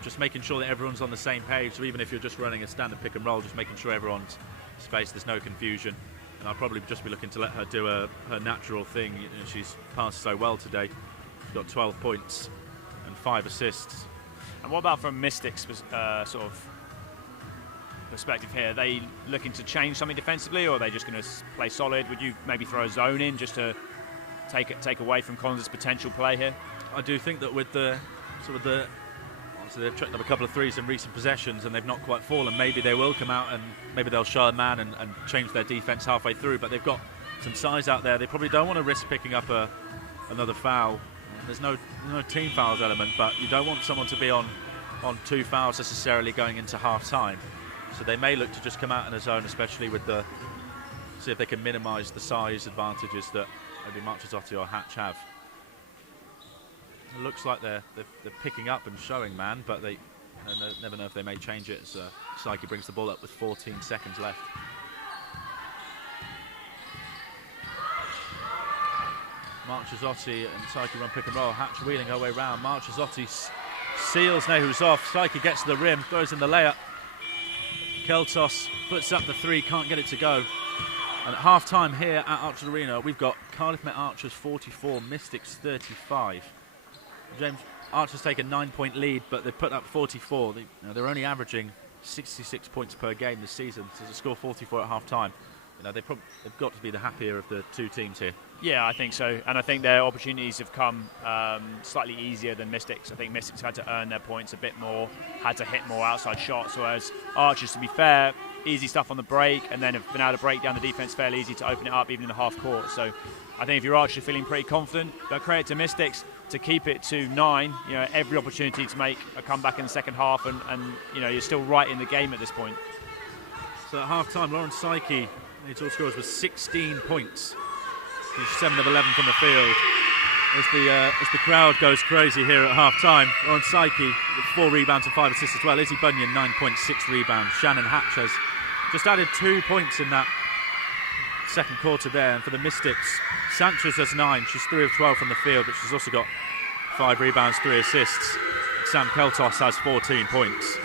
Just making sure that everyone's on the same page, so even if you're just running a standard pick-and-roll, just making sure everyone's spaced, there's no confusion. And I'll probably just be looking to let her do her natural thing. She's passed so well today. She's got 12 points and 5 assists. And what about from Mystics' sort of perspective here? Are they looking to change something defensively, or are they just going to play solid? Would you maybe throw a zone in just to take away from Collins' potential play here? I do think that with the so they've chucked up a couple of threes in recent possessions and they've not quite fallen. Maybe they will come out and maybe they'll show a man and change their defence halfway through. But they've got some size out there. They probably don't want to risk picking up another foul. There's no team fouls element, but you don't want someone to be on 2 fouls necessarily going into half-time. So they may look to just come out in a zone, especially with see if they can minimise the size advantages that maybe Marchesotti or Hatch have. It looks like they're picking up and showing man, but they never know if they may change it as Psyche brings the ball up with 14 seconds left. Marchesotti and Psyche run pick and roll. Hatch wheeling her way round. Marchesotti seals Nehus off. Psyche gets to the rim, throws in the layup. Keltos puts up the 3, can't get it to go. And at half-time here at Archers Arena, we've got Cardiff Met Archers 44, Mystics 35. James, Archers take a 9-point lead, but they've put up 44. They're only averaging 66 points per game this season, so to score 44 at half-time, they've got to be the happier of the 2 teams here. Yeah, I think so, and I think their opportunities have come slightly easier than Mystics. I think Mystics had to earn their points a bit more, had to hit more outside shots, whereas Archers, to be fair, easy stuff on the break, and then have been able to break down the defence fairly easy to open it up even in the half court. So I think if you're Archers feeling pretty confident, but credit to Mystics to keep it to 9, every opportunity to make a comeback in the second half, and you're still right in the game at this point. So at half-time, Lauren Psyche, the total scorers was 16 points. She's 7 of 11 from the field. As the crowd goes crazy here at half-time, Lauren Psyche with 4 rebounds and 5 assists as well. Izzy Bunyan, 9.6 rebounds. Shannon Hatch has just added 2 points in that second quarter there. And for the Mystics, Sanchez has 9. She's 3 of 12 from the field, but she's also got 5 rebounds, 3 assists. Sam Keltos has 14 points.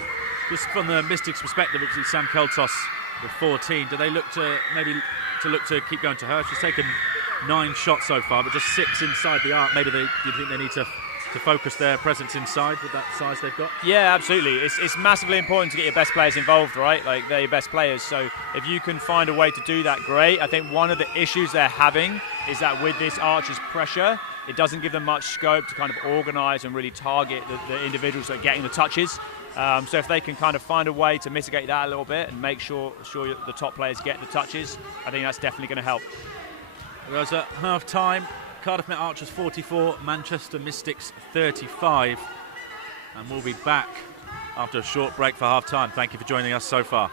Just from the Mystics' perspective, obviously Sam Keltos with 14. Do they look to keep going to her? She's taken 9 shots so far, but just 6 inside the arc. Maybe do you think they need to focus their presence inside with that size they've got? Yeah, absolutely. It's massively important to get your best players involved, right? Like, they're your best players. So if you can find a way to do that, great. I think one of the issues they're having is that with this Archers pressure, it doesn't give them much scope to kind of organise and really target the individuals that are getting the touches. So if they can kind of find a way to mitigate that a little bit and make sure the top players get the touches, I think that's definitely going to help. Whereas at half-time, Cardiff Met Archers 44, Manchester Mystics 35. And we'll be back after a short break for half-time. Thank you for joining us so far.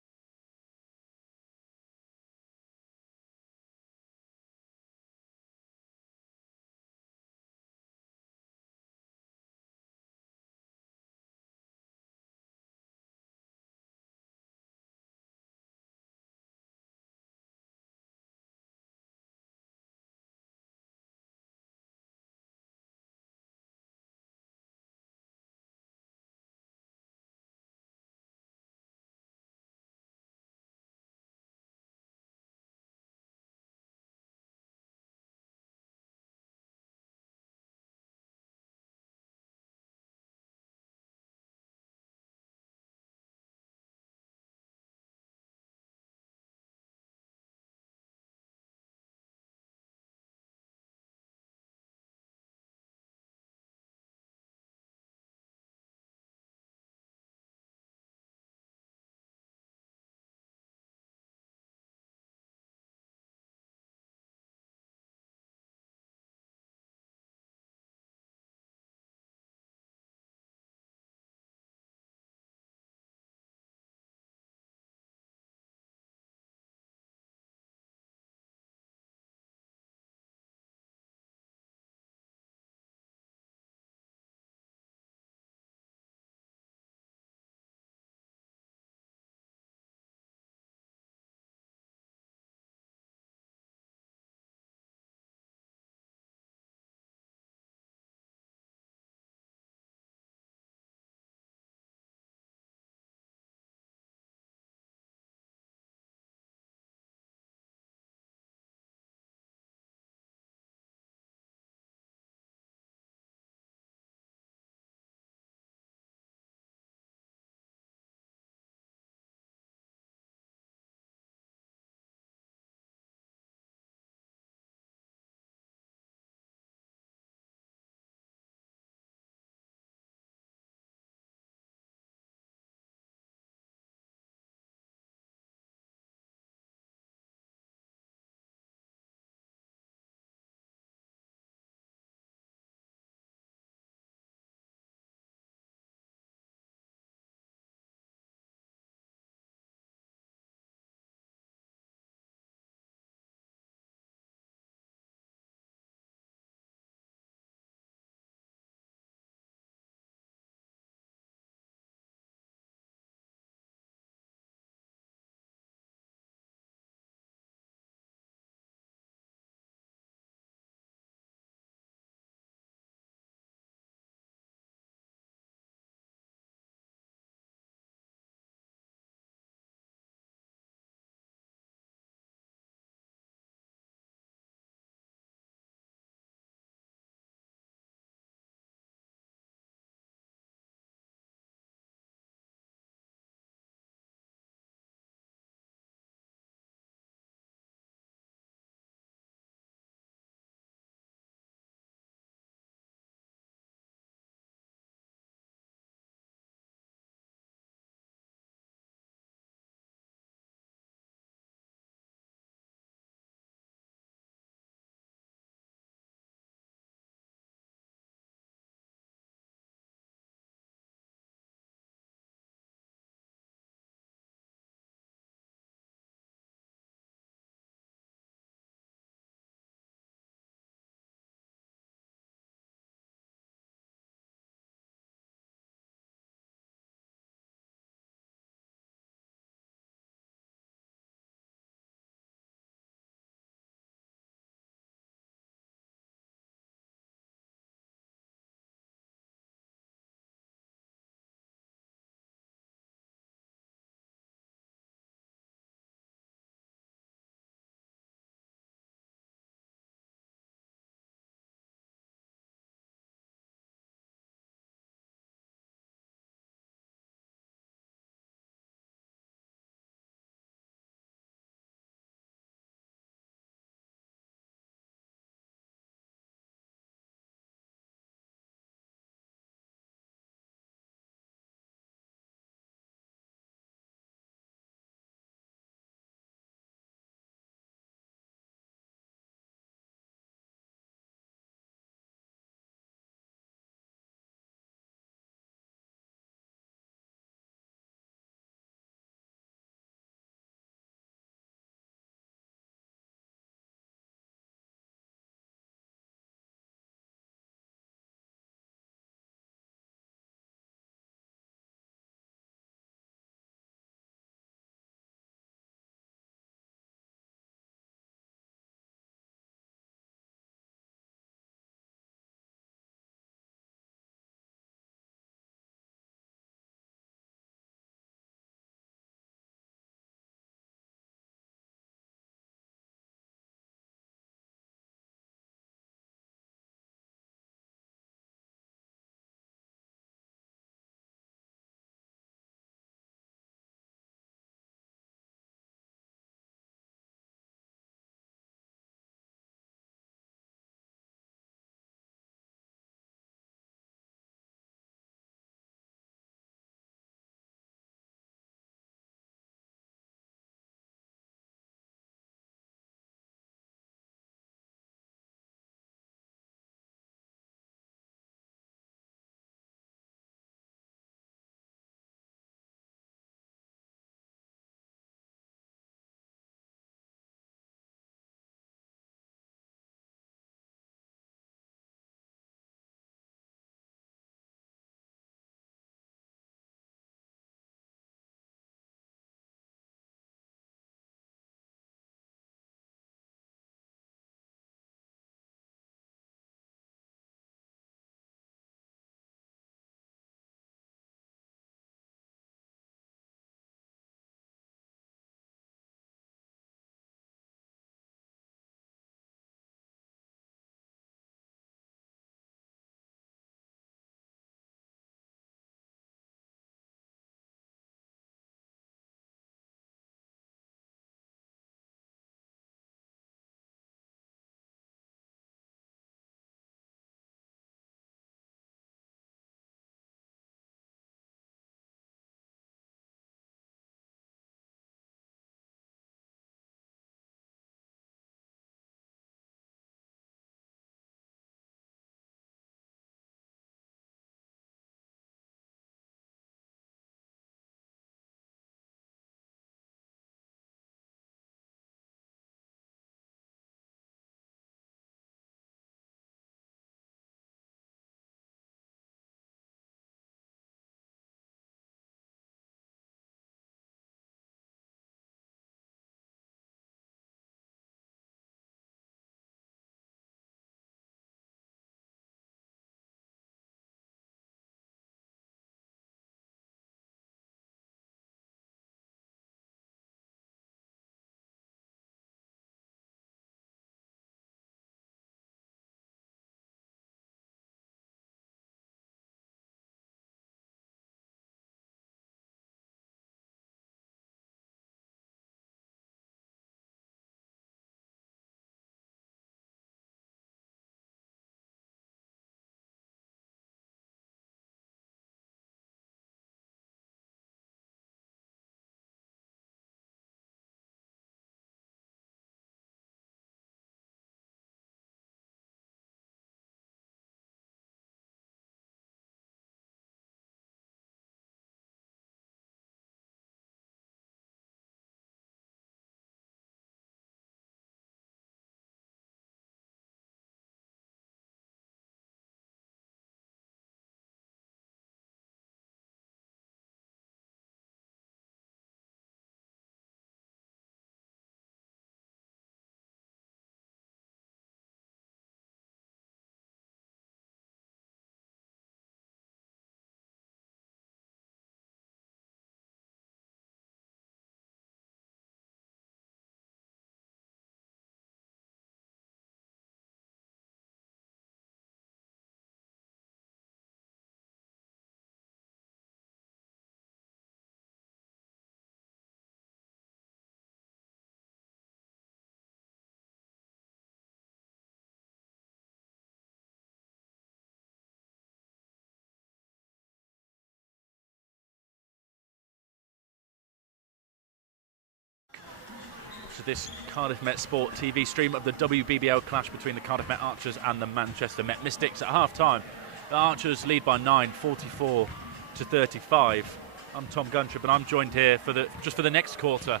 to this Cardiff Met Sport TV stream of the WBBL clash between the Cardiff Met Archers and the Manchester Met Mystics. At half-time, the Archers lead by 9, 44 to 35. I'm Tom Guntrip, and I'm joined here for the next quarter,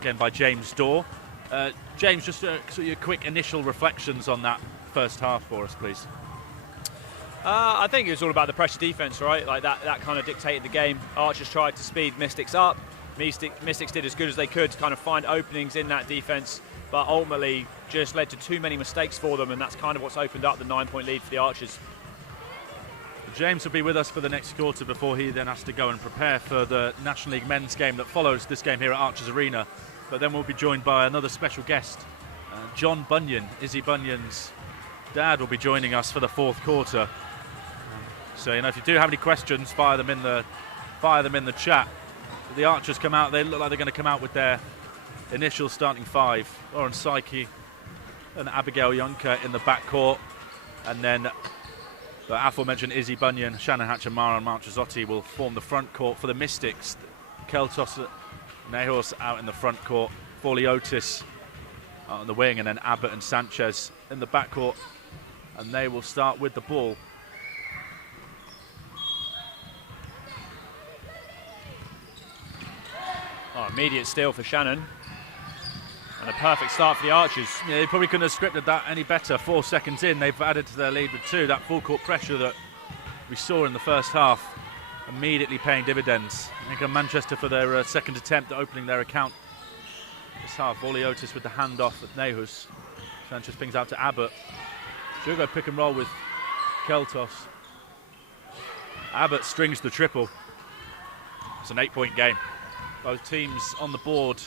again by James Dorr. James, just your quick initial reflections on that first half for us, please. I think it was all about the pressure defence, right? Like that kind of dictated the game. Archers tried to speed Mystics up. Mystics did as good as they could to kind of find openings in that defence, but ultimately just led to too many mistakes for them, and that's kind of what's opened up the 9-point lead for the Archers. James will be with us for the next quarter before he then has to go and prepare for the National League men's game that follows this game here at Archers Arena. But then we'll be joined by another special guest, John Bunyan. Izzy Bunyan's dad will be joining us for the fourth quarter. So, if you do have any questions, fire them in the chat. The Archers come out, they look like they're going to come out with their initial starting five. Lauren Psyche and Abigail Juncker in the backcourt. And then the aforementioned Izzy Bunyan, Shannon Hatcher, Mara and Marchesotti will form the front court for the Mystics. Keltos Nehos out in the front court, Forliotis on the wing, and then Abbott and Sanchez in the backcourt. And they will start with the ball. Immediate steal for Shannon. And a perfect start for the Archers. Yeah, they probably couldn't have scripted that any better. 4 seconds in, they've added to their lead with 2. That full court pressure that we saw in the first half immediately paying dividends. I think Manchester for their second attempt at opening their account this half. Voliotis with the handoff at Nehus. Sanchez pings out to Abbott. She'll go pick and roll with Keltos. Abbott strings the triple. It's an 8-point game. Both teams on the board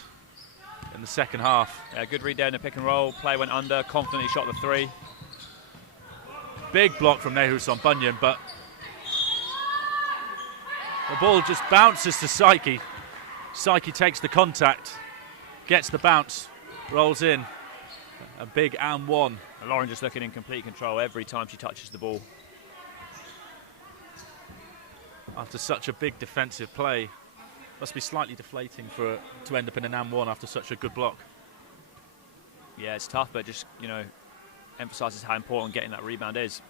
in the second half. Yeah, good read there in the pick and roll. Play went under, confidently shot the 3. Big block from Nehus on Bunyan, but the ball just bounces to Psyche. Psyche takes the contact, gets the bounce, rolls in. A big and one. Lauren just looking in complete control every time she touches the ball. After such a big defensive play, must be slightly deflating to end up in an and one after such a good block. Yeah, it's tough, but just, emphasises how important getting that rebound is.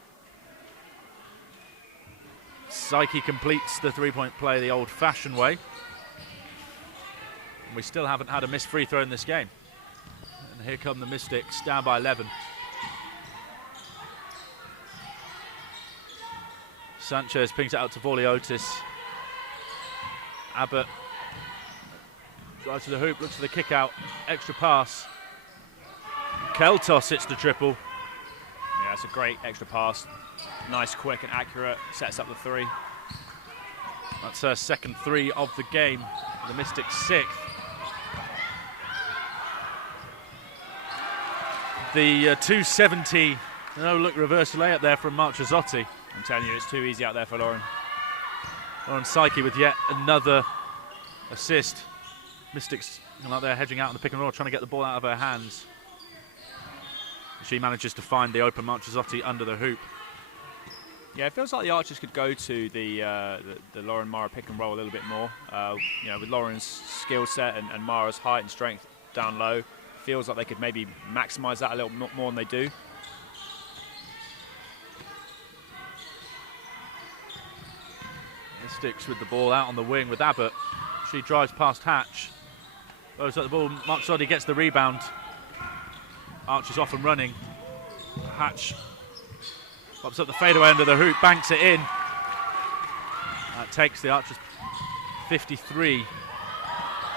Psyche completes the 3-point play the old-fashioned way. And we still haven't had a missed free throw in this game. And here come the Mystics, down by 11. Sanchez pings it out to Voliotis. Abbott drives to the hoop, looks for the kick out, extra pass. Keltos hits the triple. Yeah, it's a great extra pass. Nice, quick and accurate, sets up the 3. That's her second 3 of the game, the Mystics' 6th. The 270 no-look reverse layup there from Marchesotti. I'm telling you, it's too easy out there for Lauren. Lauren Psyche with yet another assist. Mystics out there hedging out on the pick and roll, trying to get the ball out of her hands. She manages to find the open Marchesotti under the hoop. Yeah, it feels like the Archers could go to the Lauren Mara pick and roll a little bit more. With Lauren's skill set and Mara's height and strength down low, feels like they could maybe maximise that a little more than they do. Mystics with the ball out on the wing with Abbott. She drives past Hatch. Goes at the ball. Marchesotti gets the rebound. Archer's off and running. Hatch pops up the fadeaway under the hoop, banks it in. That takes the Archers 53.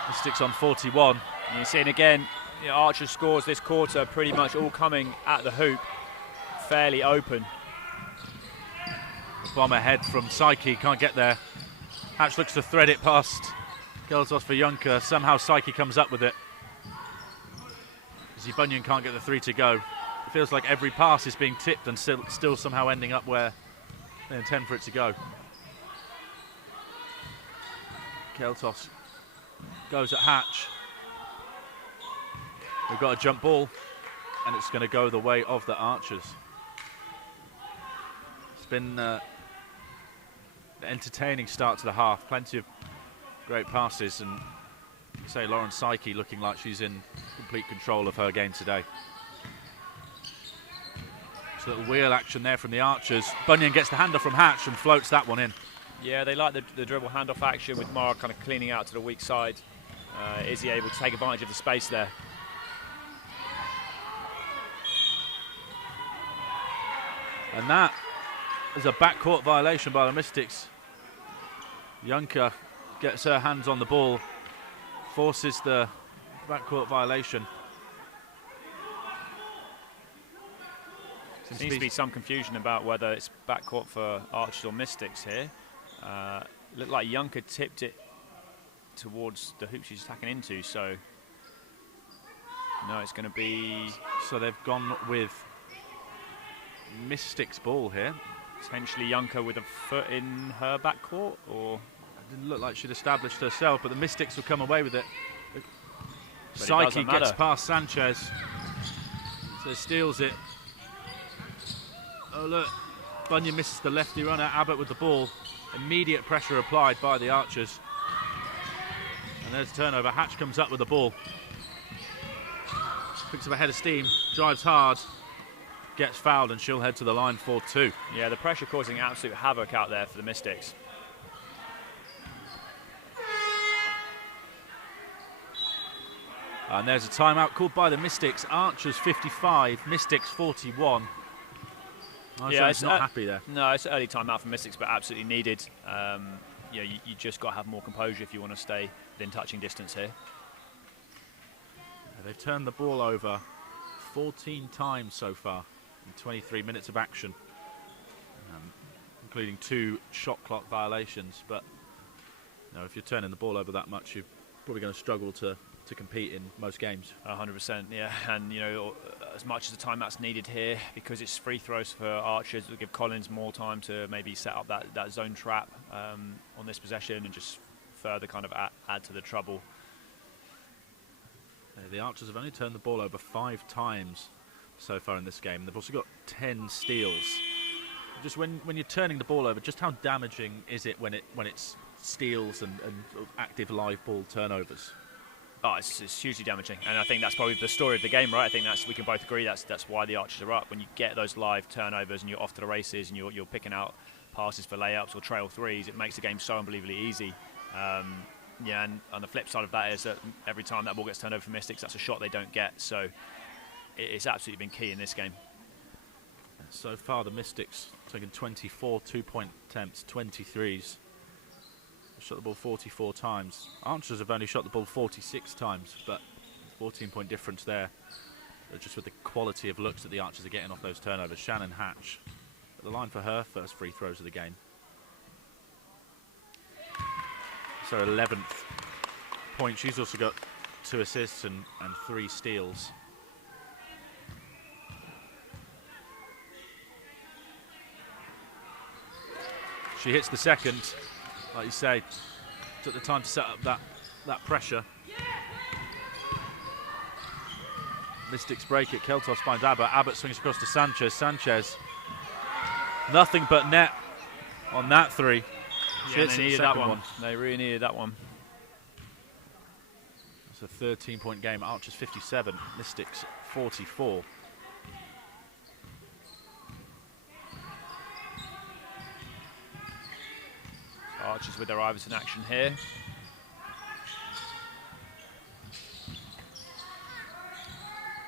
Mystics on 41. And you're seeing again, Archers scores this quarter pretty much all coming at the hoop, fairly open. Bomb ahead from Psyche, can't get there. Hatch looks to thread it past Keltos for Juncker. Somehow Psyche comes up with it. Izzy Bunyan can't get the 3 to go. It feels like every pass is being tipped and still somehow ending up where they intend for it to go. Keltos goes at Hatch. We've got a jump ball, and it's going to go the way of the Archers. It's been an entertaining start to the half. Plenty of great passes, and say, Lauren Psyche looking like she's in complete control of her game today. Just a little wheel action there from the Archers. Bunyan gets the handoff from Hatch and floats that one in. Yeah, they like the dribble handoff action with Mara kind of cleaning out to the weak side. Is he able to take advantage of the space there? And that is a backcourt violation by the Mystics. Juncker gets her hands on the ball, forces the backcourt violation. Seems to be some confusion about whether it's backcourt for Archers or Mystics here. Looked like Juncker tipped it towards the hoop she's attacking into, so no, it's going to be... So they've gone with Mystics ball here. Potentially Juncker with a foot in her backcourt, or... It didn't look like she'd established herself, but the Mystics will come away with it. But Psyche gets past Sanchez, so steals it. Oh look, Bunyan misses the lefty runner, Abbott with the ball. Immediate pressure applied by the Archers. And there's a turnover, Hatch comes up with the ball. Picks up a head of steam, drives hard, gets fouled, and she'll head to the line for 2. Yeah, the pressure causing absolute havoc out there for the Mystics. And there's a timeout called by the Mystics. Archers 55, Mystics 41. Yeah, it's not happy there. No, it's an early timeout for Mystics, but absolutely needed. You just got to have more composure if you want to stay within touching distance here. They've turned the ball over 14 times so far in 23 minutes of action, including 2 shot clock violations. But if you're turning the ball over that much, you're probably going to struggle to compete in most games. 100%, yeah. And as much as the time that's needed here, because it's free throws for Archers, it'll give Collins more time to maybe set up that zone trap on this possession and just further kind of add to the trouble. The Archers have only turned the ball over 5 times so far in this game. They've also got 10 steals. Just when you're turning the ball over, just how damaging is it when it's steals and active live ball turnovers? Oh, it's hugely damaging, and I think that's probably the story of the game, right? I think we can both agree that's why the Archers are up. When you get those live turnovers and you're off to the races and you're picking out passes for layups or trail threes, it makes the game so unbelievably easy. And on the flip side of that is that every time that ball gets turned over for Mystics, that's a shot they don't get. So it's absolutely been key in this game. So far, the Mystics taking 24 two-point attempts, 23s. Shot the ball 44 times. Archers have only shot the ball 46 times, but 14-point difference there. Just with the quality of looks that the Archers are getting off those turnovers. Shannon Hatch at the line for her first free throws of the game. It's her 11th point. She's also got 2 assists and 3 steals. She hits the second. Like you say, took the time to set up that pressure. Mystics break it. Keltos finds Abbott. Abbott swings across to Sanchez. Sanchez, nothing but net on that 3. Yeah, they needed that one. They really needed that one. It's a 13-point game. Archers 57, Mystics 44. Archers with their Iverson action here.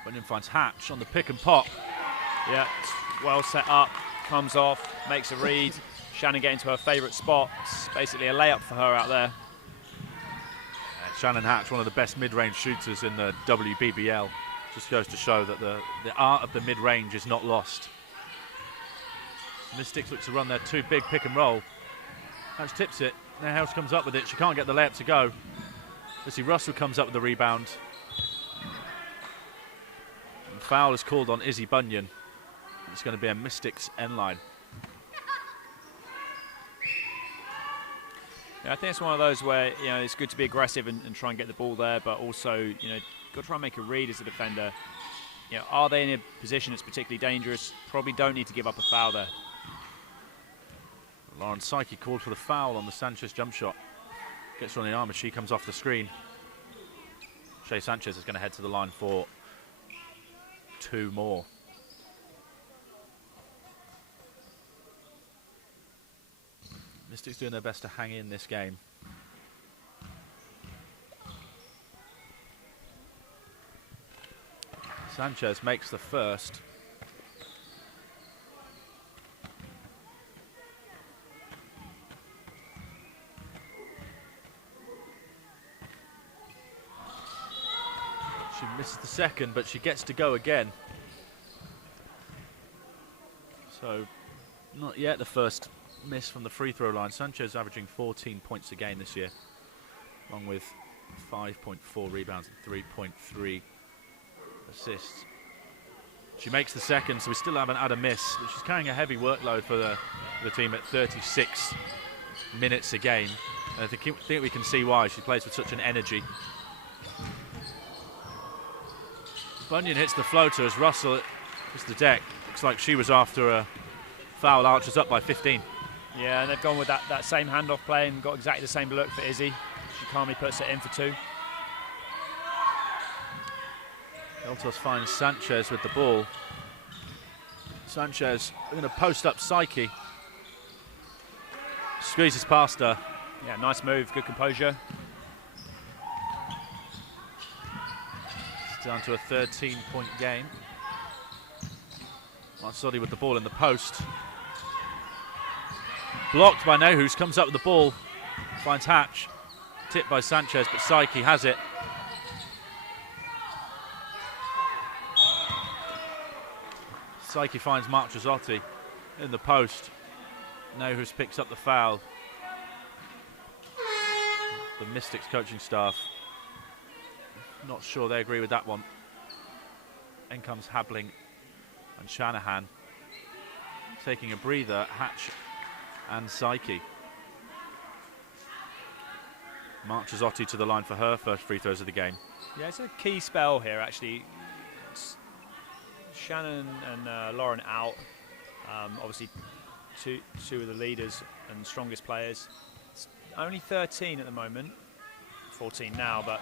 Bunyan finds Hatch on the pick and pop. Yeah, well set up, comes off, makes a read. Shannon getting to her favourite spot. It's basically a layup for her out there. Shannon Hatch, one of the best mid-range shooters in the WBBL. Just goes to show that the art of the mid-range is not lost. Mystics looks to run their 2 big pick and roll. Hatch tips it. Now House comes up with it. She can't get the layup to go. Missy Russell comes up with the rebound. And foul is called on Izzy Bunyan. It's going to be a Mystics end line. Yeah, I think it's one of those where it's good to be aggressive and try and get the ball there, but also got to try and make a read as a defender. Are they in a position that's particularly dangerous? Probably don't need to give up a foul there. Lauren Psyche called for the foul on the Sanchez jump shot. Gets her on the arm as she comes off the screen. Shea Sanchez is going to head to the line for 2 more. Mystics doing their best to hang in this game. Sanchez makes the first. She misses the second, but she gets to go again. So, not yet the first miss from the free throw line. Sanchez averaging 14 points a game this year, along with 5.4 rebounds and 3.3 assists. She makes the second, so we still haven't had a miss, but she's carrying a heavy workload for the team at 36 minutes a game. And I think we can see why. She plays with such an energy. Bunyan hits the floater as Russell hits the deck. Looks like she was after a foul. Archers up by 15. Yeah, and they've gone with that same handoff play and got exactly the same look for Izzy. She calmly puts it in for 2. Keltos finds Sanchez with the ball. Sanchez going to post up Psyche. Squeezes past her. Yeah, nice move, good composure. It's down to a 13-point game. Marzotti with the ball in the post. Blocked by Nehus, comes up with the ball, finds Hatch. Tipped by Sanchez, but Psyche has it. Psyche finds Marchazzotti in the post. Nehus picks up the foul. The Mystics coaching staff, not sure they agree with that one. In comes Habling and Shanahan. Taking a breather, Hatch and Psyche. Marchazzotti to the line for her first free throws of the game. Yeah, it's a key spell here, actually. Shannon and Lauren out. Obviously, two of the leaders and strongest players. It's only 13 at the moment, 14 now, but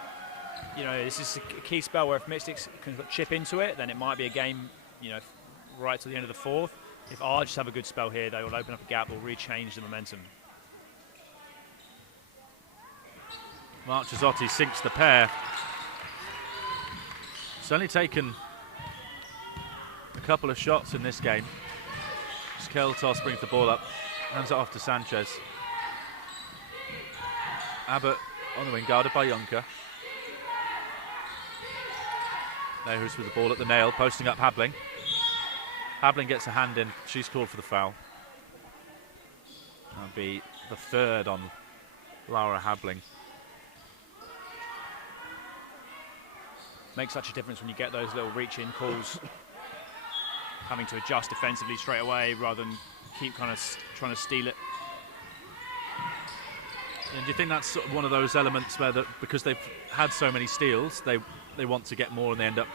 you know, this is a key spell where if Mystics can chip into it, then it might be a game, you know, right to the end of the 4th. If Archers have a good spell here, they will open up a gap, will really change the momentum. Marchazzotti sinks the pair. It's only taken a couple of shots in this game. Keltos brings the ball up, hands it off to Sanchez. Abbott on the wing, guarded by Juncker. Nehus with the ball at the nail, posting up Habling. Habling gets a hand in, she's called for the foul. That'll be the 3rd on Laura Habling. Makes such a difference when you get those little reach-in calls. Having to adjust defensively straight away rather than keep kind of trying to steal it. And do you think that's sort of one of those elements where because they've had so many steals, they want to get more and they end up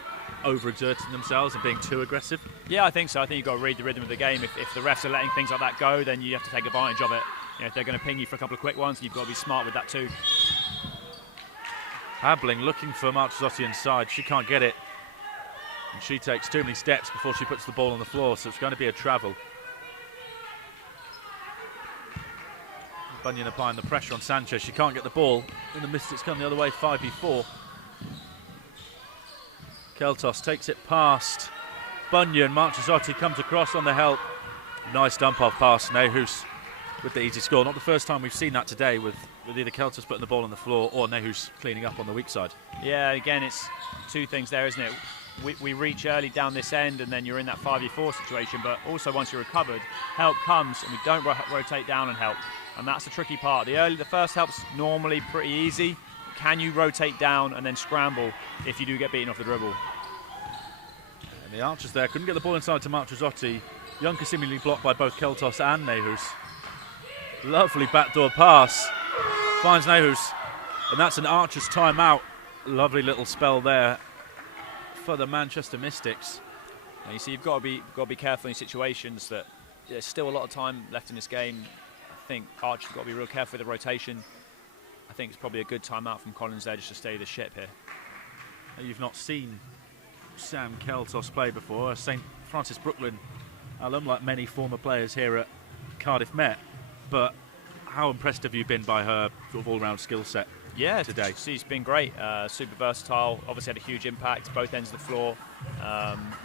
overexerting themselves and being too aggressive? Yeah, I think so. I think you've got to read the rhythm of the game. If the refs are letting things like that go, then you have to take advantage of it. You know, if they're going to ping you for a couple of quick ones, you've got to be smart with that too. Habling looking for Marchazzotti inside. She can't get it. And she takes too many steps before she puts the ball on the floor, so it's going to be a travel. Bunyan applying the pressure on Sanchez. She can't get the ball, and the Mystics come the other way, 5v4. Keltos takes it past Bunyan. Marchazzotti comes across on the help. Nice dump-off pass. Nehus with the easy score. Not the first time we've seen that today with either Keltos putting the ball on the floor or Nehus cleaning up on the weak side. Yeah, again, it's two things there, isn't it? We reach early down this end and then you're in that 5v4 situation, but also once you're recovered, help comes and we don't rotate down and help. And that's the tricky part. The first help's normally pretty easy. Can you rotate down and then scramble if you do get beaten off the dribble? And the Archers there couldn't get the ball inside to Marchazzotti. Juncker seemingly blocked by both Keltos and Nehus. Lovely backdoor pass. Finds Nehus. And that's an Archers timeout. Lovely little spell there for the Manchester Mystics. Now you see, you've got to be careful in situations that there's still a lot of time left in this game. I think Archers have got to be real careful with the rotation. I think it's probably a good timeout from Collins there just to steady the ship here. You've not seen Sam Keltos play before, a St Francis Brooklyn alum, like many former players here at Cardiff Met. But how impressed have you been by her sort of all-round skill set today? She's been great, super versatile, obviously had a huge impact, both ends of the floor,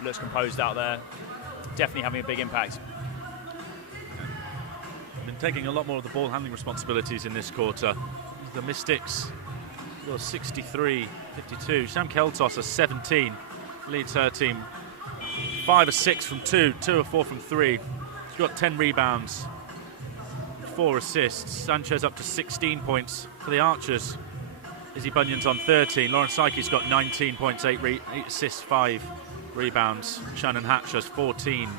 looks composed out there, definitely having a big impact. Been taking a lot more of the ball handling responsibilities in this quarter. The Mystics, 63-52. Sam Keltos has 17, leads her team 5 of 6 from 2, 2 of 4 from 3. She's got 10 rebounds, 4 assists. Sanchez up to 16 points for the Archers. Izzy Bunyan's on 13. Lauren Psyche's got 19 points, 8 assists, 5 rebounds. Shannon Hatch has 14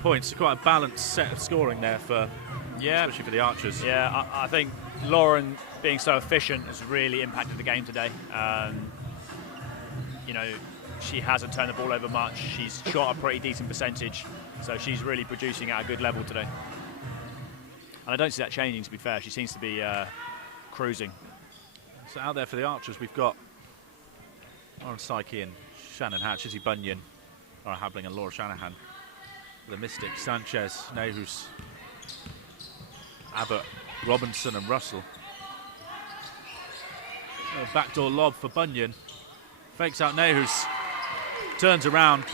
points. Quite a balanced set of scoring there for, especially for the Archers. Yeah, I think Lauren being so efficient has really impacted the game today. You know, she hasn't turned the ball over much. She's shot a pretty decent percentage, so she's really producing at a good level today. And I don't see that changing, to be fair. She seems to be cruising. So out there for the Archers, we've got Lauren Psyche and Shannon Hatch, Izzy Bunyan, Laura Habling and Laura Shanahan. The Mystics, Sanchez, Nehus, Abbott, Robinson and Russell. A backdoor lob for Bunyan. Fakes out Nehus, turns around,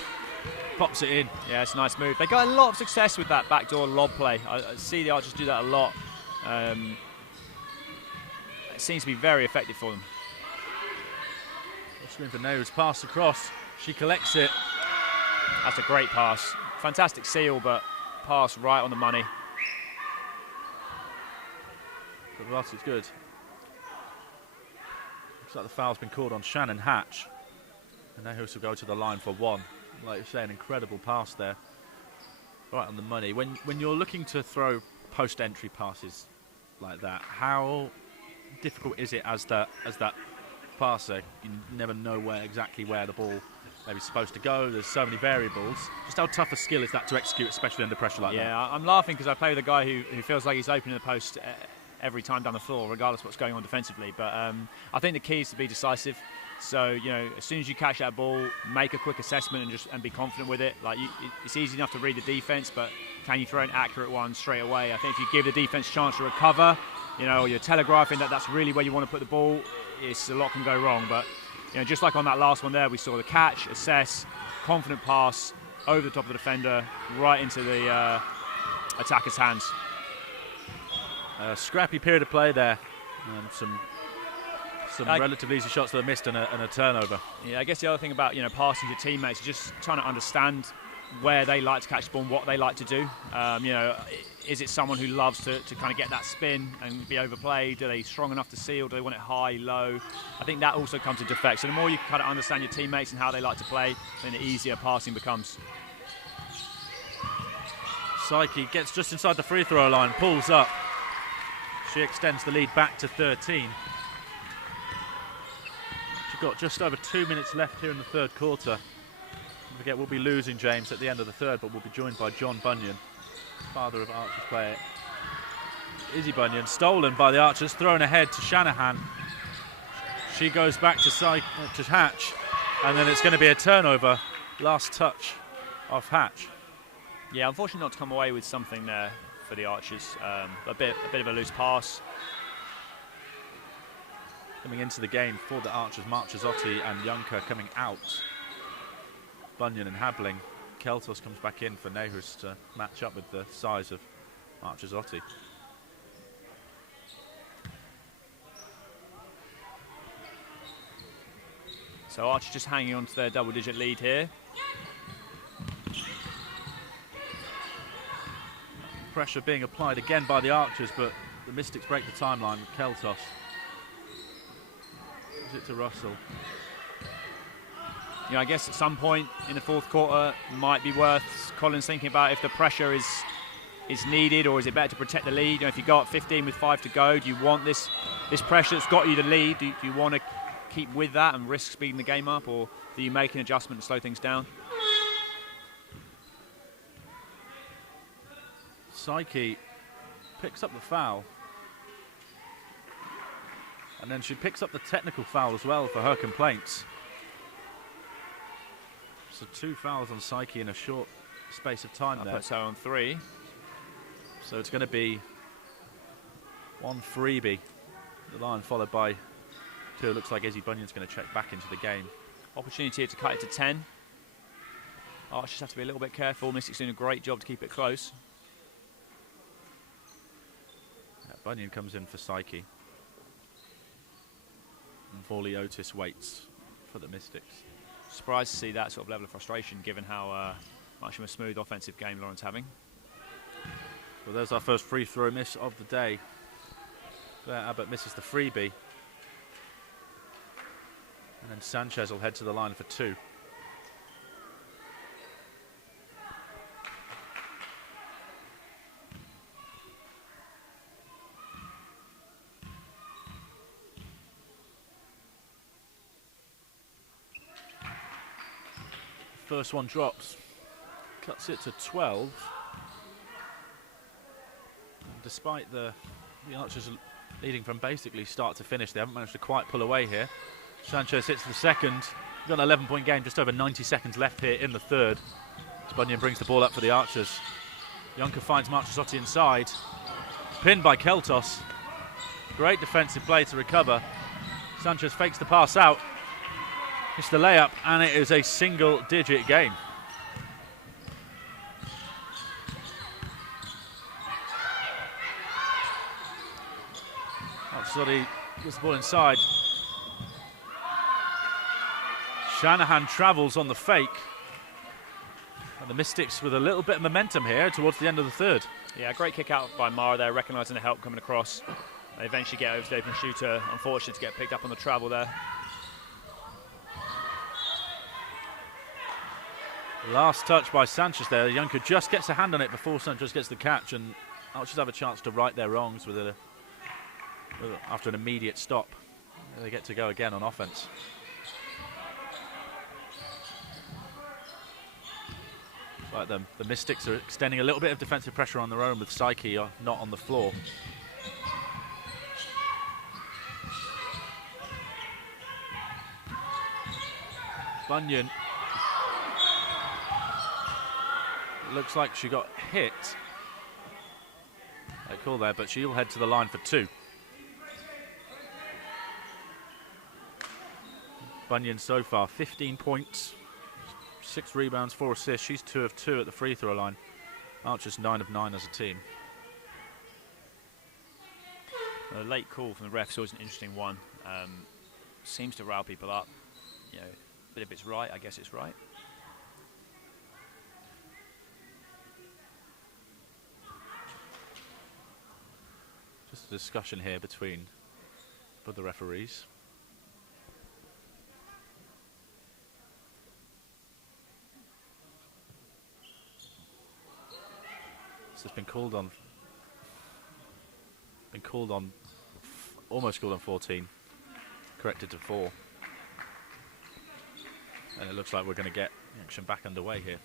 pops it in. Yeah, it's a nice move. They got a lot of success with that backdoor lob play. I see the Archers do that a lot. It seems to be very effective for them. Screen for Nehus, pass across. She collects it. That's a great pass. Fantastic seal, but pass right on the money. But Ross is good. Looks like the foul's been called on Shannon Hatch. And Nehus will go to the line for 1. Like you say, an incredible pass there. Right on the money. When you're looking to throw post-entry passes like that, how difficult is it as that passer? You never know exactly where the ball maybe supposed to go. There's so many variables. Just how tough a skill is that to execute, especially under pressure like that? Yeah, I'm laughing because I play with a guy who feels like he's opening the post every time down the floor, regardless of what's going on defensively. But I think the key is to be decisive. So, you know, as soon as you catch that ball, make a quick assessment and be confident with it. Like, it's easy enough to read the defense, but can you throw an accurate one straight away? I think if you give the defense a chance to recover, you know, or you're telegraphing that that's really where you want to put the ball, a lot can go wrong. But, you know, just like on that last one there, we saw the catch, assess, confident pass over the top of the defender, right into the attacker's hands. A scrappy period of play there. Some relatively easy shots that are missed and a turnover. Yeah, I guess the other thing about, you know, passing to teammates is just trying to understand where they like to catch the ball and what they like to do. You know, is it someone who loves to kind of get that spin and be overplayed? Are they strong enough to seal? Do they want it high, low? I think that also comes into effect. So the more you kind of understand your teammates and how they like to play, then the easier passing becomes. Psyche gets just inside the free throw line, pulls up. She extends the lead back to 13. She's got just over 2 minutes left here in the third quarter. Don't forget, we'll be losing James at the end of the third, but we'll be joined by John Bunyan, father of Archers player Izzy Bunyan. Stolen by the Archers, thrown ahead to Shanahan. She goes back to Hatch, and then it's going to be a turnover. Last touch of Hatch. Yeah, unfortunately not to come away with something there for the Archers. A bit of a loose pass. Coming into the game for the Archers, Marchesotti and Juncker coming out. Bunyan and Habling. Keltos comes back in for Nehus to match up with the size of Marchesotti. So Archers just hanging on to their double-digit lead here. Pressure being applied again by the Archers, but the Mystics break the timeline with Keltos. Gives it to Russell. You know, I guess at some point in the fourth quarter might be worth Collins thinking about if the pressure is needed, or is it better to protect the lead? You know, if you go up 15 with 5 to go, do you want this pressure that's got you the lead? Do you want to keep with that and risk speeding the game up, or do you make an adjustment and slow things down? Psyche picks up the foul, and then she picks up the technical foul as well for her complaints. So 2 fouls on Psyche in a short space of time there. Puts her on 3. So it's going to be 1 freebie. The line followed by 2. It looks like Izzy Bunyan's going to check back into the game. Opportunity here to cut it to 10. Archers have to be a little bit careful. Mystics doing a great job to keep it close. Bunyan comes in for Psyche. And Vorley Otis waits for the Mystics. Surprised to see that sort of level of frustration given how much of a smooth offensive game Lauren's having. Well, there's our first free throw miss of the day. There, Abbott misses the freebie. And then Sanchez will head to the line for 2. First one drops, cuts it to 12. And despite the Archers leading from basically start to finish, they haven't managed to quite pull away here. Sanchez hits the second. We've got an 11-point game, just over 90 seconds left here in the third. Bunyan brings the ball up for the Archers. Yonka finds Marchesotti inside. Pinned by Keltos. Great defensive play to recover. Sanchez fakes the pass out. It's the layup, and it is a single-digit game. Marchesotti gets the ball inside. Shanahan travels on the fake. And the Mystics with a little bit of momentum here towards the end of the third. Yeah, great kick out by Mara there, recognising the help coming across. They eventually get over to the open shooter. Unfortunate to get picked up on the travel there. Last touch by Sanchez there. Yonka just gets a hand on it before Sanchez gets the catch, and Archers have a chance to right their wrongs after an immediate stop. They get to go again on offense. Like the Mystics are extending a little bit of defensive pressure on their own with Psyche not on the floor. Bunyan. Looks like she got hit. They call there, but she'll head to the line for 2. Bunyan so far, 15 points, 6 rebounds, 4 assists. She's 2 of 2 at the free throw line. Archers 9 of 9 as a team. A late call from the refs, always an interesting one. Seems to rile people up. You know, but if it's right, I guess it's right. Just a discussion here between both the referees. So it's been called on. Almost called on 14. Corrected to 4. And it looks like we're going to get action back underway here.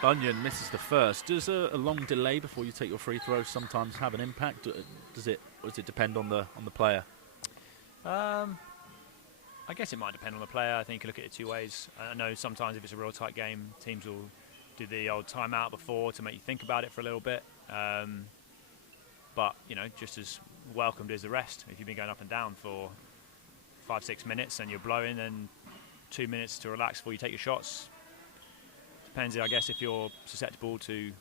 Bunyan misses the first. Does a long delay before you take your free throw sometimes have an impact? Does it depend on the player? I guess it might depend on the player. I think you can look at it 2 ways. I know sometimes if it's a real tight game, teams will do the old timeout before to make you think about it for a little bit. But, you know, just as welcomed as the rest. If you've been going up and down for 5-6 minutes and you're blowing, then 2 minutes to relax before you take your shots. Depends, I guess, if you're susceptible to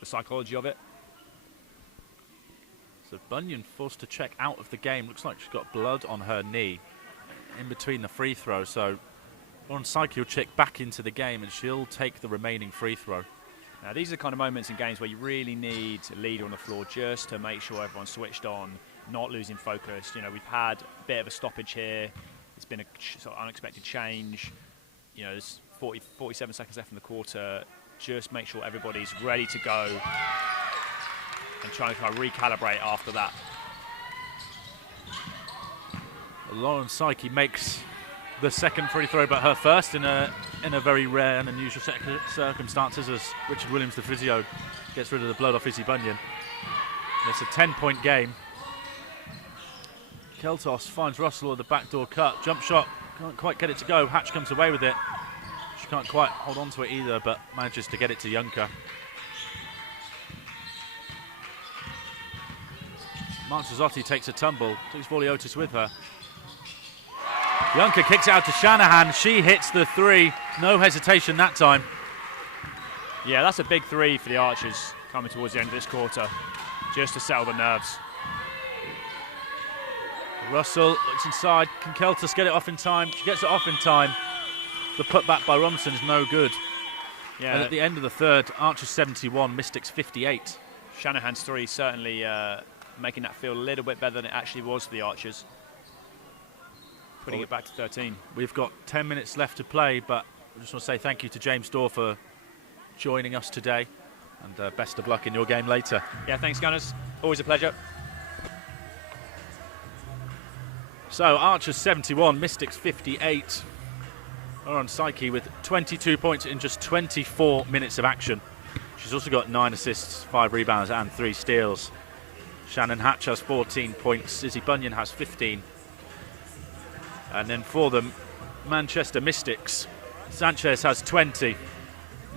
the psychology of it. So Bunyan forced to check out of the game. Looks like she's got blood on her knee in between the free throw. So Lauren Psyche will check back into the game and she'll take the remaining free throw. Now, these are the kind of moments in games where you really need a leader on the floor just to make sure everyone's switched on, not losing focus. You know, we've had a bit of a stoppage here. It's been a sort of unexpected change. You know, there's 47 seconds left in the quarter. Just make sure everybody's ready to go and try to kind of recalibrate after that. Lauren Psyche makes the second free throw, but her first in a very rare and unusual circumstances, as Richard Williams, the physio, gets rid of the blood off Izzy Bunyan. It's a 10-point game. Keltos finds Russell with the backdoor cut. Jump shot, can't quite get it to go. Hatch comes away with it. She can't quite hold on to it either, but manages to get it to Juncker. Manzazotti takes a tumble, takes Voliotis with her. Juncker kicks it out to Shanahan. She hits the 3. No hesitation that time. Yeah, that's a big 3 for the Archers coming towards the end of this quarter, just to settle the nerves. Russell looks inside. Can Keltos get it off in time? She gets it off in time. The putback by Romson is no good. Yeah. And at the end of the third, Archers 71, Mystics 58. Shanahan's 3 certainly making that feel a little bit better than it actually was for the Archers. Putting it back to 13. We've got 10 minutes left to play, but I just want to say thank you to James Dorr for joining us today, and best of luck in your game later. Yeah, thanks, Gunners. Always a pleasure. So Archers 71, Mystics 58. Are on Psyche with 22 points in just 24 minutes of action. She's also got 9 assists, 5 rebounds and 3 steals. Shannon Hatch has 14 points. Izzy Bunyan has 15. And then for them, Manchester Mystics, Sanchez has 20.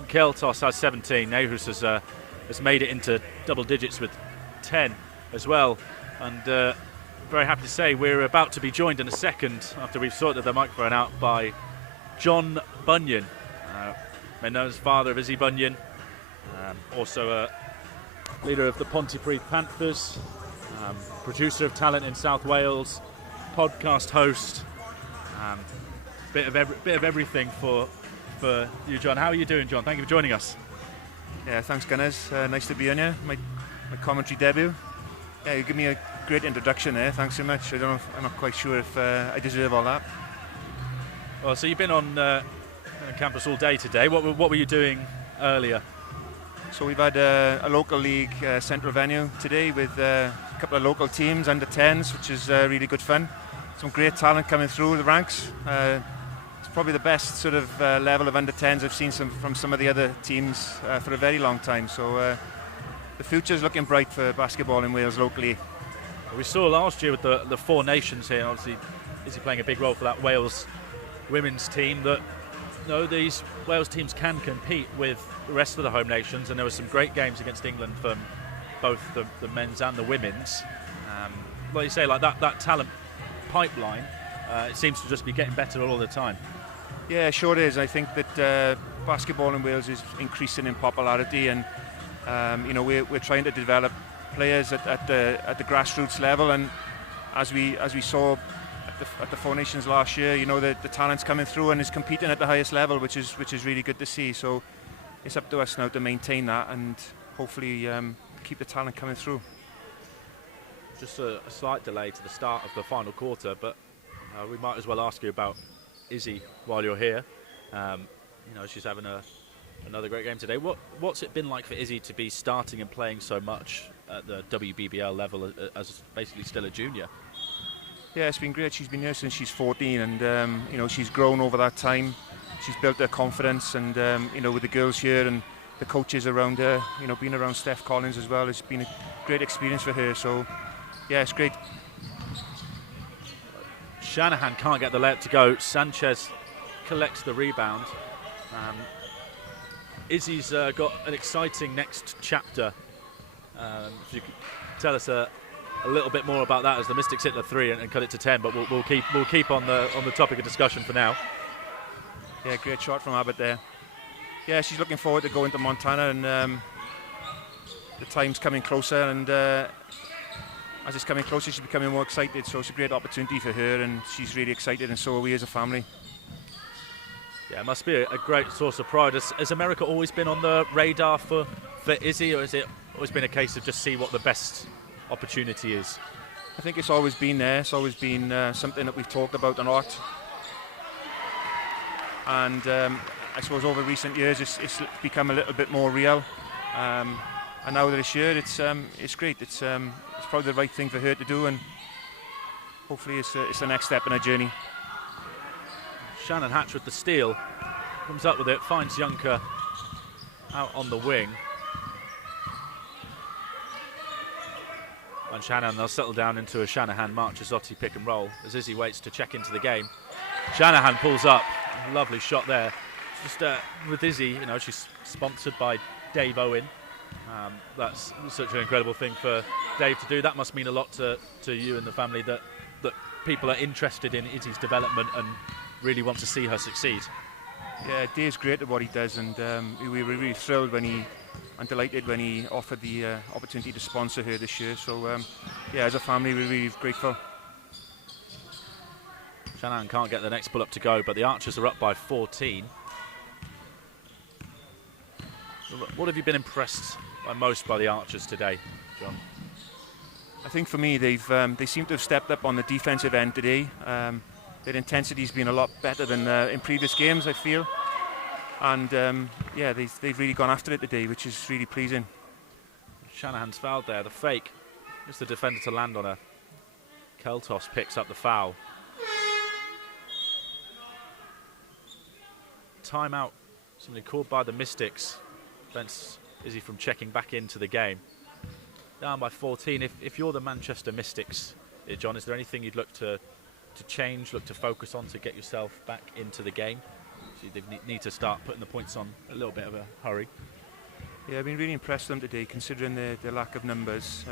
Keltos has 17. Nehus has made it into double digits with 10 as well. And very happy to say we're about to be joined in a second, after we've sorted the microphone out, by John Bunyan, known as father of Izzy Bunyan, also a leader of the Pontypridd Panthers, producer of talent in South Wales, podcast host, bit of everything for you, John. How are you doing, John? Thank you for joining us. Yeah, thanks, Gunners. Nice to be on here. My commentary debut. Yeah, you give me a great introduction there. Thanks so much. I'm not quite sure if I deserve all that. Well, so you've been on campus all day today. What were you doing earlier? So we've had a local league central venue today with a couple of local teams, under 10s, which is really good fun. Some great talent coming through the ranks. It's probably the best sort of level of under 10s I've seen from some of the other teams for a very long time. So the future is looking bright for basketball in Wales locally. We saw last year with the 4 nations here, obviously Izzy playing a big role for that Wales women's team, that these Wales teams can compete with the rest of the home nations, and there were some great games against England from both the men's and the women's. Like you say, like that talent pipeline, it seems to just be getting better all the time. Yeah, it sure is. I think that basketball in Wales is increasing in popularity, and we're trying to develop players at the grassroots level, and as we saw at the 4 Nations last year, the talent's coming through and is competing at the highest level, which is really good to see. So it's up to us now to maintain that and hopefully keep the talent coming through. Just a slight delay to the start of the final quarter, but we might as well ask you about Izzy while you're here. She's having another great game today. What's it been like for Izzy to be starting and playing so much at the WBBL level as basically still a junior? Yeah, it's been great. She's been here since she's 14, and she's grown over that time. She's built her confidence, and with the girls here and the coaches around her, being around Steph Collins as well, it's been a great experience for her. So yeah, it's great. Shanahan can't get the layup to go. Sanchez collects the rebound. Izzy's got an exciting next chapter. If you could tell us a little bit more about that as the Mystics hit the 3 and cut it to 10, but we'll keep on the topic of discussion for now. Yeah, great shot from Abbott there. Yeah, she's looking forward to going to Montana, and the time's coming closer, and as it's coming closer, she's becoming more excited. So it's a great opportunity for her, and she's really excited, and so are we as a family. Yeah, it must be a great source of pride. Has America always been on the radar for Izzy, or has it always been a case of just see what the best opportunity is? I think it's always been there. It's always been something that we've talked about a lot, and I suppose over recent years it's become a little bit more real, and now this year it's great. It's probably the right thing for her to do, and hopefully it's the next step in her journey. Shannon Hatch with the steal, comes up with it, finds Juncker out on the wing. on Shanahan. They'll settle down into a Shanahan-Marchesotti pick and roll as Izzy waits to check into the game. Shanahan pulls up. Lovely shot there. Just with Izzy, she's sponsored by Dave Owen. That's such an incredible thing for Dave to do. That must mean a lot to you and the family that people are interested in Izzy's development and really want to see her succeed. Yeah, Dave's great at what he does, and we were really thrilled and delighted when he offered the opportunity to sponsor her this year. So, as a family, we're really grateful. Shanahan can't get the next pull-up to go, but the Archers are up by 14. What have you been impressed by most by the Archers today, John? I think for me, they seem to have stepped up on the defensive end today. Their intensity's been a lot better than in previous games, I feel. And they've really gone after it today, which is really pleasing. Shanahan's fouled there, the fake. Just the defender to land on her. Keltos picks up the foul. Timeout, something called by the Mystics. Prevents Izzy from checking back into the game. Down by 14. If you're the Manchester Mystics, John, is there anything you'd look to change, look to focus on to get yourself back into the game? So they need to start putting the points on a little bit of a hurry. Yeah, I've been really impressed with them today, considering their lack of numbers.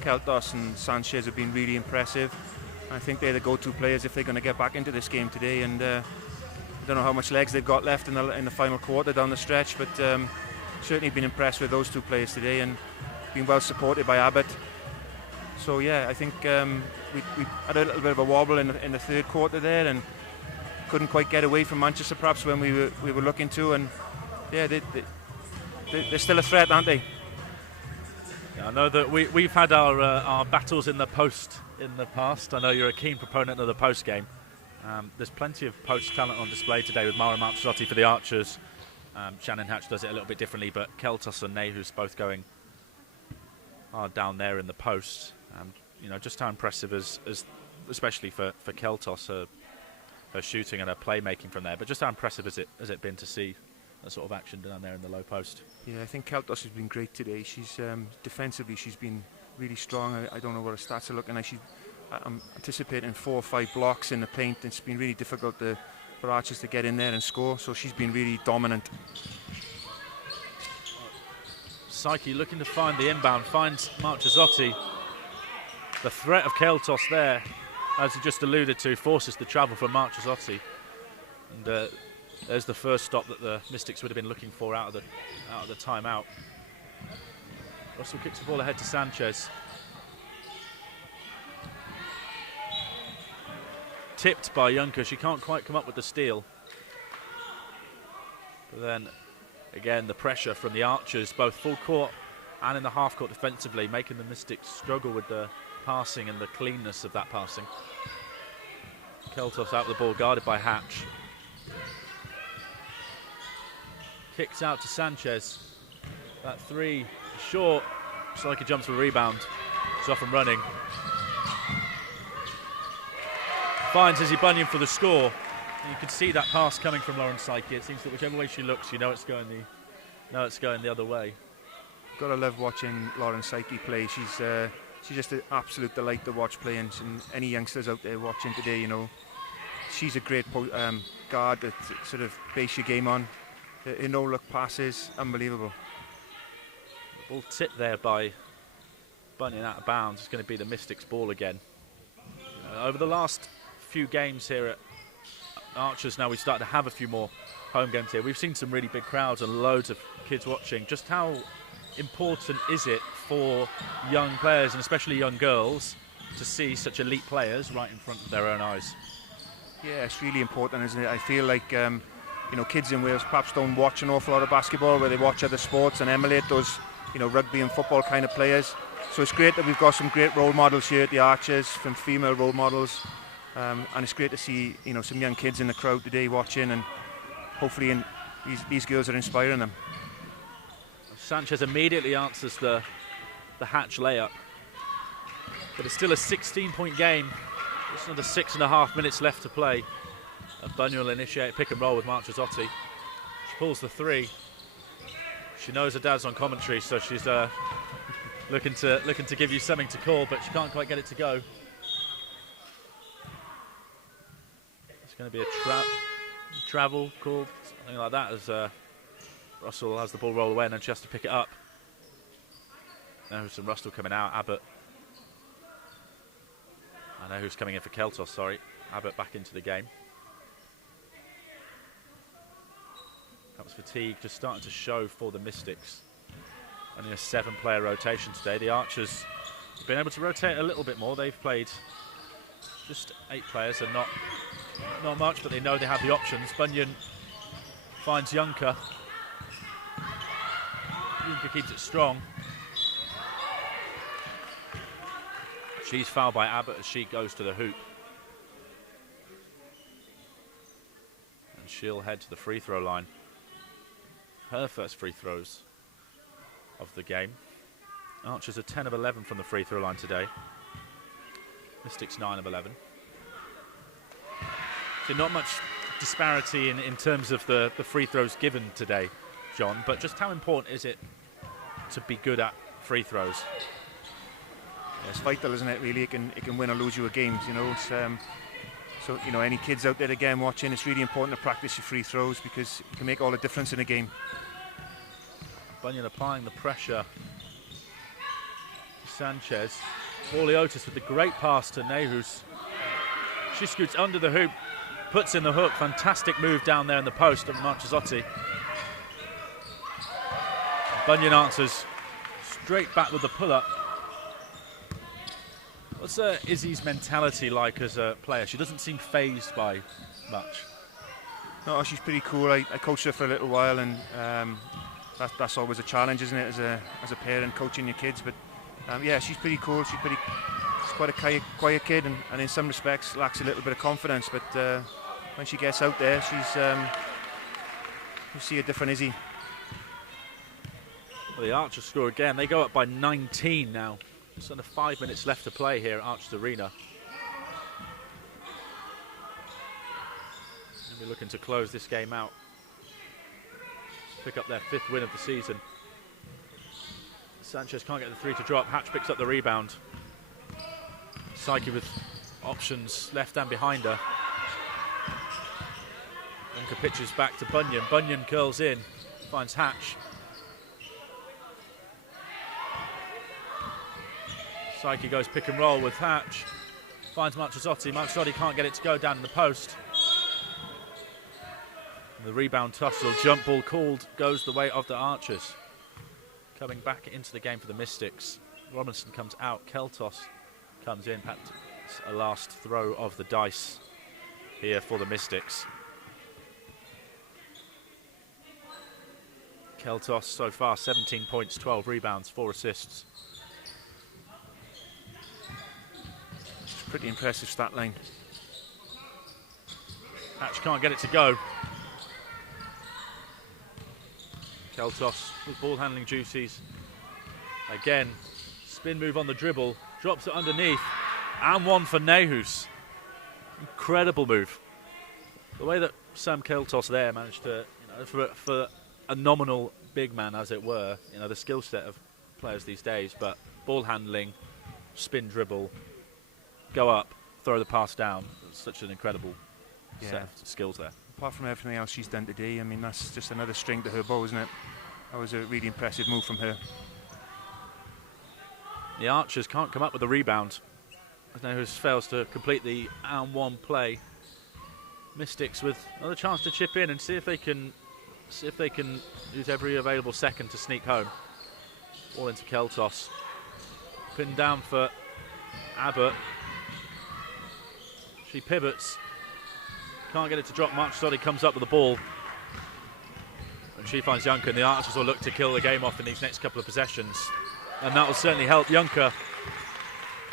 Keltos and Sanchez have been really impressive. I think they're the go-to players if they're going to get back into this game today. And I don't know how much legs they've got left in the final quarter down the stretch, but certainly been impressed with those two players today and been well supported by Abbott. So I think we had a little bit of a wobble in the third quarter there and couldn't quite get away from Manchester perhaps when we were looking to, and they're still a threat, aren't they? Yeah, I know that we've had our battles in the post in the past. I know you're a keen proponent of the post game. There's plenty of post talent on display today with Mara Marchesotti for the Archers. Shannon Hatch does it a little bit differently, but Keltos and Nehus both going hard down there in the post. Just how impressive as especially for Keltos, her shooting and her playmaking from there. But just how impressive has it been to see that sort of action down there in the low post? Yeah, I think Keltos has been great today. She's defensively, she's been really strong. I don't know what her stats are looking like. I'm anticipating 4 or 5 blocks in the paint. It's been really difficult for Archers to get in there and score, so she's been really dominant. Psyche looking to find the inbound, finds Marchesotti. The threat of Keltos there, as you just alluded to, forces the travel from Marchesotti. And there's the first stop that the Mystics would have been looking for out of the timeout. Russell kicks the ball ahead to Sanchez. Tipped by Juncker, she can't quite come up with the steal. But then, again, the pressure from the Archers, both full court and in the half court defensively, making the Mystics struggle with the passing and the cleanness of that passing. Keltos out with the ball, guarded by Hatch. Kicks out to Sanchez. That three, short. Psyche jumps for a rebound. It's off and running. Finds Izzy Bunyan for the score. And you can see that pass coming from Lauren Psyche. It seems that whichever way she looks, it's going the other way. Gotta love watching Lauren Psyche play. She's just an absolute delight to watch play, and any youngsters out there watching today, she's a great guard that sort of base your game on. Her no-look passes, unbelievable. The ball tipped there by Bunyan out of bounds. It's going to be the Mystics' ball again. Over the last few games here at Archers, now we've started to have a few more home games here. We've seen some really big crowds and loads of kids watching. Just how important is it for young players, and especially young girls, to see such elite players right in front of their own eyes? Yeah, it's really important, isn't it? I feel like kids in Wales perhaps don't watch an awful lot of basketball, where they watch other sports and emulate those rugby and football kind of players. So it's great that we've got some great role models here at the Archers, from female role models, and it's great to see some young kids in the crowd today watching, and hopefully these girls are inspiring them. Sanchez immediately answers the Hatch layup, but it's still a 16-point game. There's another 6.5 minutes left to play. And Bunyan will initiate pick and roll with Marchesotti. She pulls the three. She knows her dad's on commentary, so she's looking to give you something to call, but she can't quite get it to go. It's going to be a travel call, something like that, as Russell has the ball roll away and then she has to pick it up. Now some Russell coming out, Abbott. I know who's coming in for Keltos, sorry. Abbott back into the game. Perhaps fatigue just starting to show for the Mystics. Only a 7-player rotation today. The Archers have been able to rotate a little bit more. They've played just 8 players and not much, but they know they have the options. Bunyan finds Junker. Junker keeps it strong. She's fouled by Abbott as she goes to the hoop. And she'll head to the free throw line. Her first free throws of the game. Archers are 10 of 11 from the free throw line today. Mystics 9 of 11. So not much disparity in terms of the free throws given today, John, but just how important is it to be good at free throws? Yeah, it's vital, isn't it, really? It can win or lose you a game, you know. It's, so, you know, any kids out there again watching, it's really important to practice your free throws because it can make all the difference in a game. Bunyan applying the pressure. Sanchez. Borliotis with the great pass to Nehus. She scoots under the hoop, puts in the hook. Fantastic move down there in the post of Marchesotti. Bunyan answers straight back with the pull-up. What's Izzy's mentality like as a player? She doesn't seem phased by much. No, she's pretty cool. I coached her for a little while, and that's always a challenge, isn't it, as a parent coaching your kids. But yeah, she's pretty cool. She's quite a quiet kid, and in some respects lacks a little bit of confidence. But when she gets out there, you see a different Izzy. Well, the Archers score again. They go up by 19 now. Just under 5 minutes left to play here at Archers Arena. And we're looking to close this game out. Pick up their 5th win of the season. Sanchez can't get the 3 to drop. Hatch picks up the rebound. Psyche with options left and behind her. Unka pitches back to Bunyan. Bunyan curls in, finds Hatch. Psyche goes pick and roll with Hatch. Finds Marchesotti. Marchesotti can't get it to go down in the post. And the rebound tussle, jump ball called, goes the way of the Archers. Coming back into the game for the Mystics. Robinson comes out. Keltos comes in. Perhaps a last throw of the dice here for the Mystics. Keltos so far 17 points, 12 rebounds, 4 assists. Pretty impressive stat line. Hatch can't get it to go. Keltos with ball handling duties. Again, spin move on the dribble, drops it underneath, and one for Nehus. Incredible move. The way that Sam Keltos there managed to, for a nominal big man, as it were, the skill set of players these days, but ball handling, spin dribble, go up, throw the pass down. It's such an incredible set of skills there. Apart from everything else she's done today, I mean, that's just another string to her bow, isn't it? That was a really impressive move from her. The Archers can't come up with a rebound. Nehus fails to complete the and one play. Mystics with another chance to chip in and see if they can use every available second to sneak home. All into Keltos. Pinned down for Abbott. She pivots. Can't get it to drop. Marchesotti comes up with the ball. And she finds Junker, and the Archers will look to kill the game off in these next couple of possessions. And that will certainly help Junker.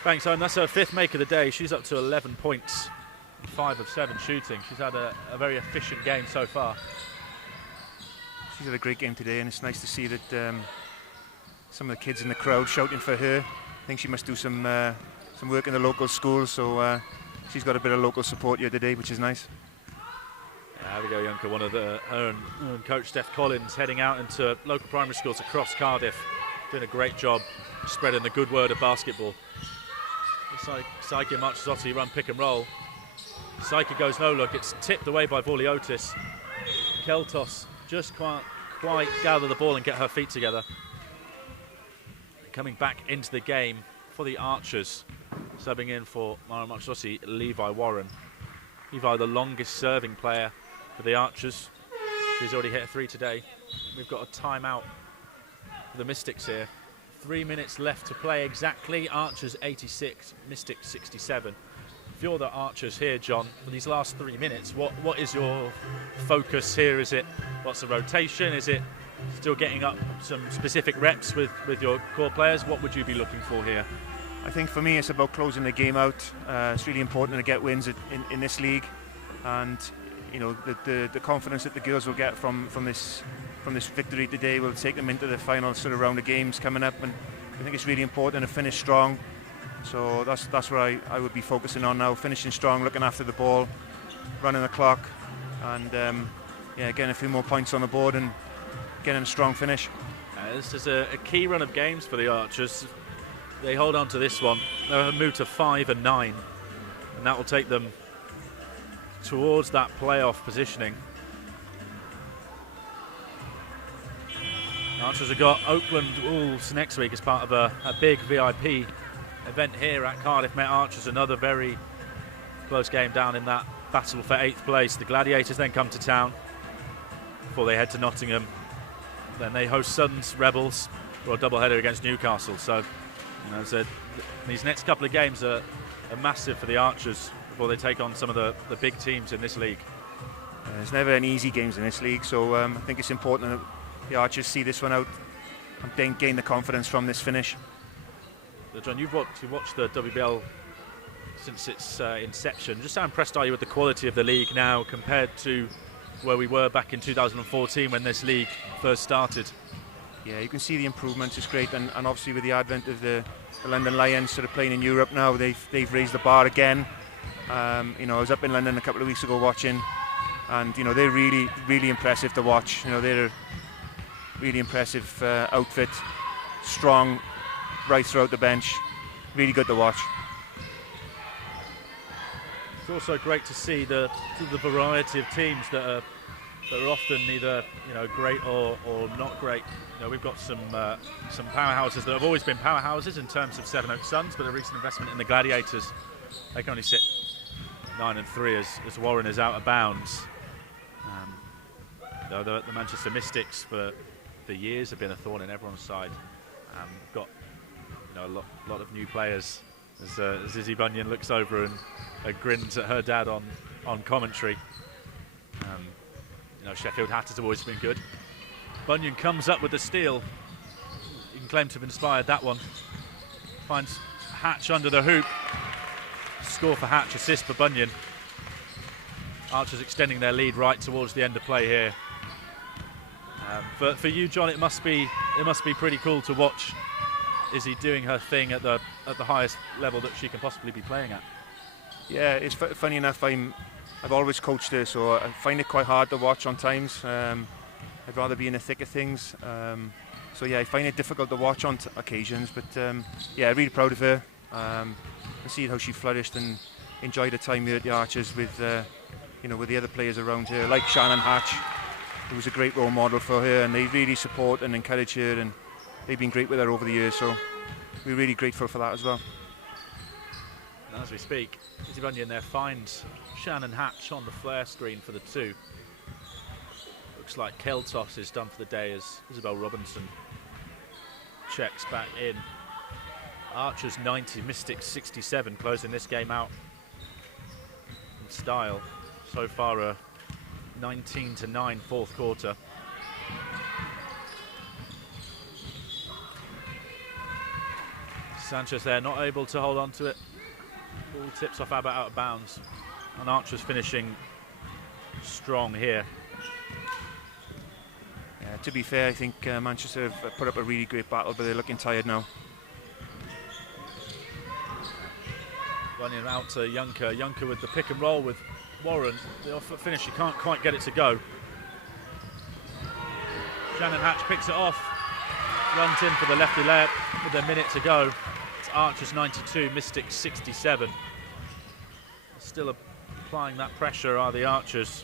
Banks home. That's her 5th make of the day. She's up to 11 points. 5 of 7 shooting. She's had a very efficient game so far. She's had a great game today, and it's nice to see that some of the kids in the crowd shouting for her. I think she must do some work in the local school, so she's got a bit of local support here today, which is nice. Yeah, Abigail Junker, one of her own coach, Steph Collins, heading out into local primary schools across Cardiff, doing a great job spreading the good word of basketball. Saiki and Marchesotti run pick and roll. Saiki goes no look. It's tipped away by Vorliotis. Keltos just can't quite gather the ball and get her feet together. Coming back into the game for the Archers, subbing in for Mara Marchesotti, Levi Warren. Levi, the longest serving player for the Archers. She's already hit a 3 today. We've got a timeout for the Mystics here. 3 minutes left to play exactly. Archers 86, Mystics 67. If you're the Archers here, John, for these last 3 minutes, what is your focus here? Is it what's the rotation? Is it still getting up some specific reps with your core players? What would you be looking for here? I think for me it's about closing the game out. It's really important to get wins in this league, and you know the confidence that the girls will get from this victory today will take them into the final sort of round of games coming up, and I think it's really important to finish strong. So that's where I would be focusing on now, finishing strong, looking after the ball, running the clock, and getting a few more points on the board and getting a strong finish. This is a key run of games for the Archers. They hold on to this one. They'll move to 5 and 9, and that will take them towards that playoff positioning. The Archers have got Oakland Wolves next week as part of a big VIP event here at Cardiff Met Archers. Another very close game down in that battle for 8th place. The Gladiators then come to town before they head to Nottingham. Then they host Suns Rebels for a doubleheader against Newcastle. So, these next couple of games are massive for the Archers before they take on some of the big teams in this league. There's never any easy games in this league, so I think it's important that the Archers see this one out and gain the confidence from this finish. So John, you've watched the WBL since its inception. Just how impressed are you with the quality of the league now compared to where we were back in 2014 when this league first started? Yeah, you can see the improvements. It's great, and obviously with the advent of the London Lions sort of playing in Europe now, they've raised the bar again. I was up in London a couple of weeks ago watching, and they're really, really impressive to watch. They're a really impressive outfit, strong right throughout the bench, really good to watch. It's also great to see the variety of teams that are often either great or not great. We've got some powerhouses that have always been powerhouses in terms of Sevenoaks Suns, but a recent investment in the Gladiators. They can only sit 9 and 3 as Warren is out of bounds. The Manchester Mystics for years have been a thorn in everyone's side. Got a lot of new players. As Izzy Bunyan looks over and grins at her dad on commentary. Sheffield Hatters have always been good. Bunyan comes up with the steal. You can claim to have inspired that one. Finds Hatch under the hoop. Score for Hatch, assist for Bunyan. Archers extending their lead right towards the end of play here. For you, John, it must be pretty cool to watch Izzy doing her thing at the highest level that she can possibly be playing at. Yeah, it's funny enough. I've always coached her, so I find it quite hard to watch on times. I'd rather be in the thick of things. I find it difficult to watch on occasions. But really proud of her. And see how she flourished and enjoyed her time here at the Archers with the other players around her, like Shannon Hatch, who was a great role model for her, and they really support and encourage her, and they've been great with her over the years. So we're really grateful for that as well. And as we speak, Izzy Bunyan there finds Shannon Hatch on the flare screen for the 2. Looks like Keltos is done for the day as Isabel Robinson checks back in. Archers 90, Mystics 67, closing this game out in style. So far a 19-9 fourth quarter. Sanchez there, not able to hold on to it. Ball tips off Abbott out of bounds. And Archers finishing strong here. Yeah, to be fair, I think Manchester have put up a really great battle, but they're looking tired now. Running out to Junker. Junker with the pick and roll with Warren. The off-foot finish, he can't quite get it to go. Shannon Hatch picks it off. runs in for the lefty layup with a minute to go. It's Archers 92, Mystics 67. Still applying that pressure are the Archers.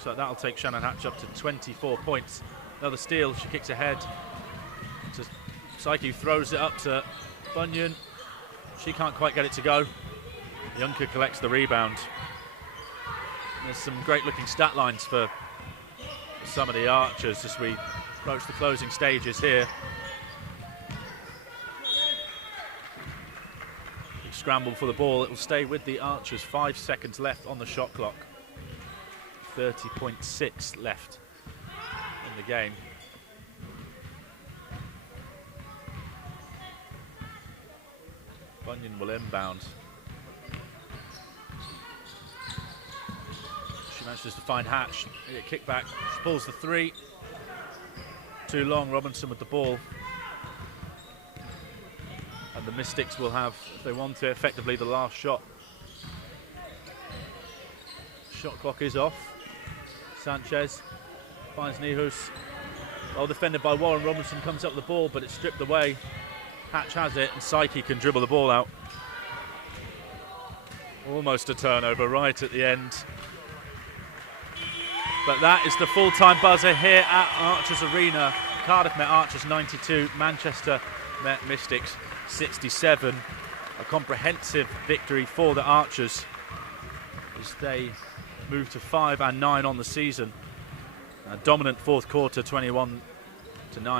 So that'll take Shannon Hatch up to 24 points. Another steal, she kicks ahead to Psyche, throws it up to Bunyan. She can't quite get it to go. Juncker collects the rebound. There's some great looking stat lines for some of the Archers as we approach the closing stages here. Big scramble for the ball. It will stay with the Archers. 5 seconds left on the shot clock. 30.6 left in the game. Bunyan will inbound. She manages to find Hatch. Kick back. She pulls the three. Too long. Robinson with the ball. And the Mystics will have, if they want to, effectively the last shot. Shot clock is off. Sanchez finds Nihus. Well defended by Warren. Robinson comes up with the ball, but it's stripped away. Hatch has it, and Psyche can dribble the ball out. Almost a turnover right at the end. But that is the full-time buzzer here at Archers Arena. Cardiff Met Archers 92, Manchester Met Mystics 67. A comprehensive victory for the Archers as they move to 5-9 on the season. A dominant fourth quarter, 21-9,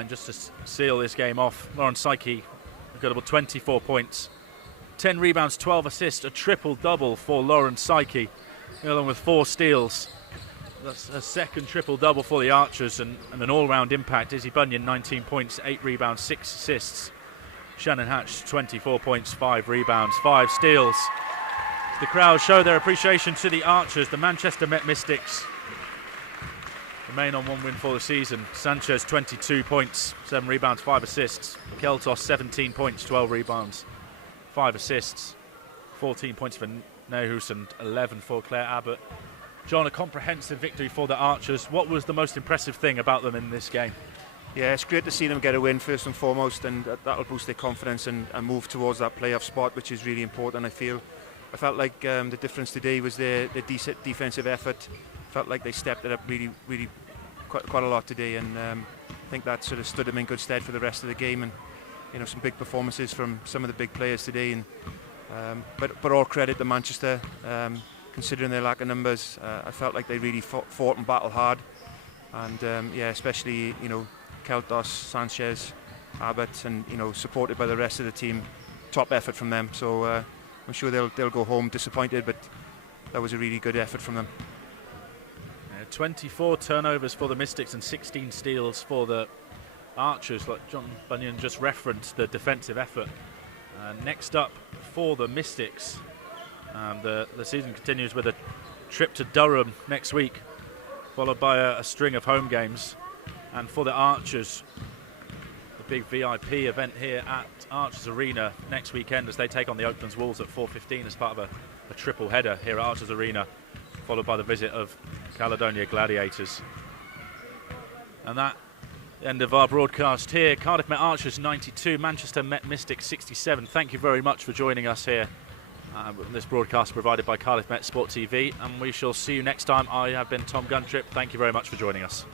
just to seal this game off. Lauren Psyche, incredible 24 points, 10 rebounds, 12 assists, a triple-double for Lauren Psyche, along with 4 steals. That's a second triple-double for the Archers and an all-round impact. Izzy Bunyan, 19 points, 8 rebounds, 6 assists. Shannon Hatch, 24 points, 5 rebounds, 5 steals. The crowd show their appreciation to the Archers. The Manchester Met Mystics remain on 1 win for the season. Sanchez, 22 points, 7 rebounds, 5 assists. Keltos, 17 points, 12 rebounds, 5 assists. 14 points for Nehus and 11 for Claire Abbott. John, a comprehensive victory for the Archers. What was the most impressive thing about them in this game? Yeah, it's great to see them get a win first and foremost, and that'll boost their confidence and move towards that playoff spot, which is really important. I felt like the difference today was their decent defensive effort. Felt like they stepped it up really quite a lot today, and I think that sort of stood them in good stead for the rest of the game. And some big performances from some of the big players today. And but all credit to Manchester, considering their lack of numbers. I felt like they really fought and battled hard, and especially Keltos, Sanchez, Abbott, and supported by the rest of the team. Top effort from them. So I'm sure they'll go home disappointed, but that was a really good effort from them. 24 turnovers for the Mystics and 16 steals for the Archers. Like John Bunyan just referenced the defensive effort. Next up for the Mystics, the season continues with a trip to Durham next week, followed by a string of home games. And for the Archers, the big VIP event here at Archers Arena next weekend as they take on the Oaklands Wolves at 4:15 as part of a triple header here at Archers Arena, followed by the visit of Caledonia Gladiators. And that end of our broadcast here. Cardiff Met Archers 92, Manchester Met Mystics 67. Thank you very much for joining us here. This broadcast provided by Cardiff Met Sport TV, and we shall see you next time. I have been Tom Guntrip. Thank you very much for joining us.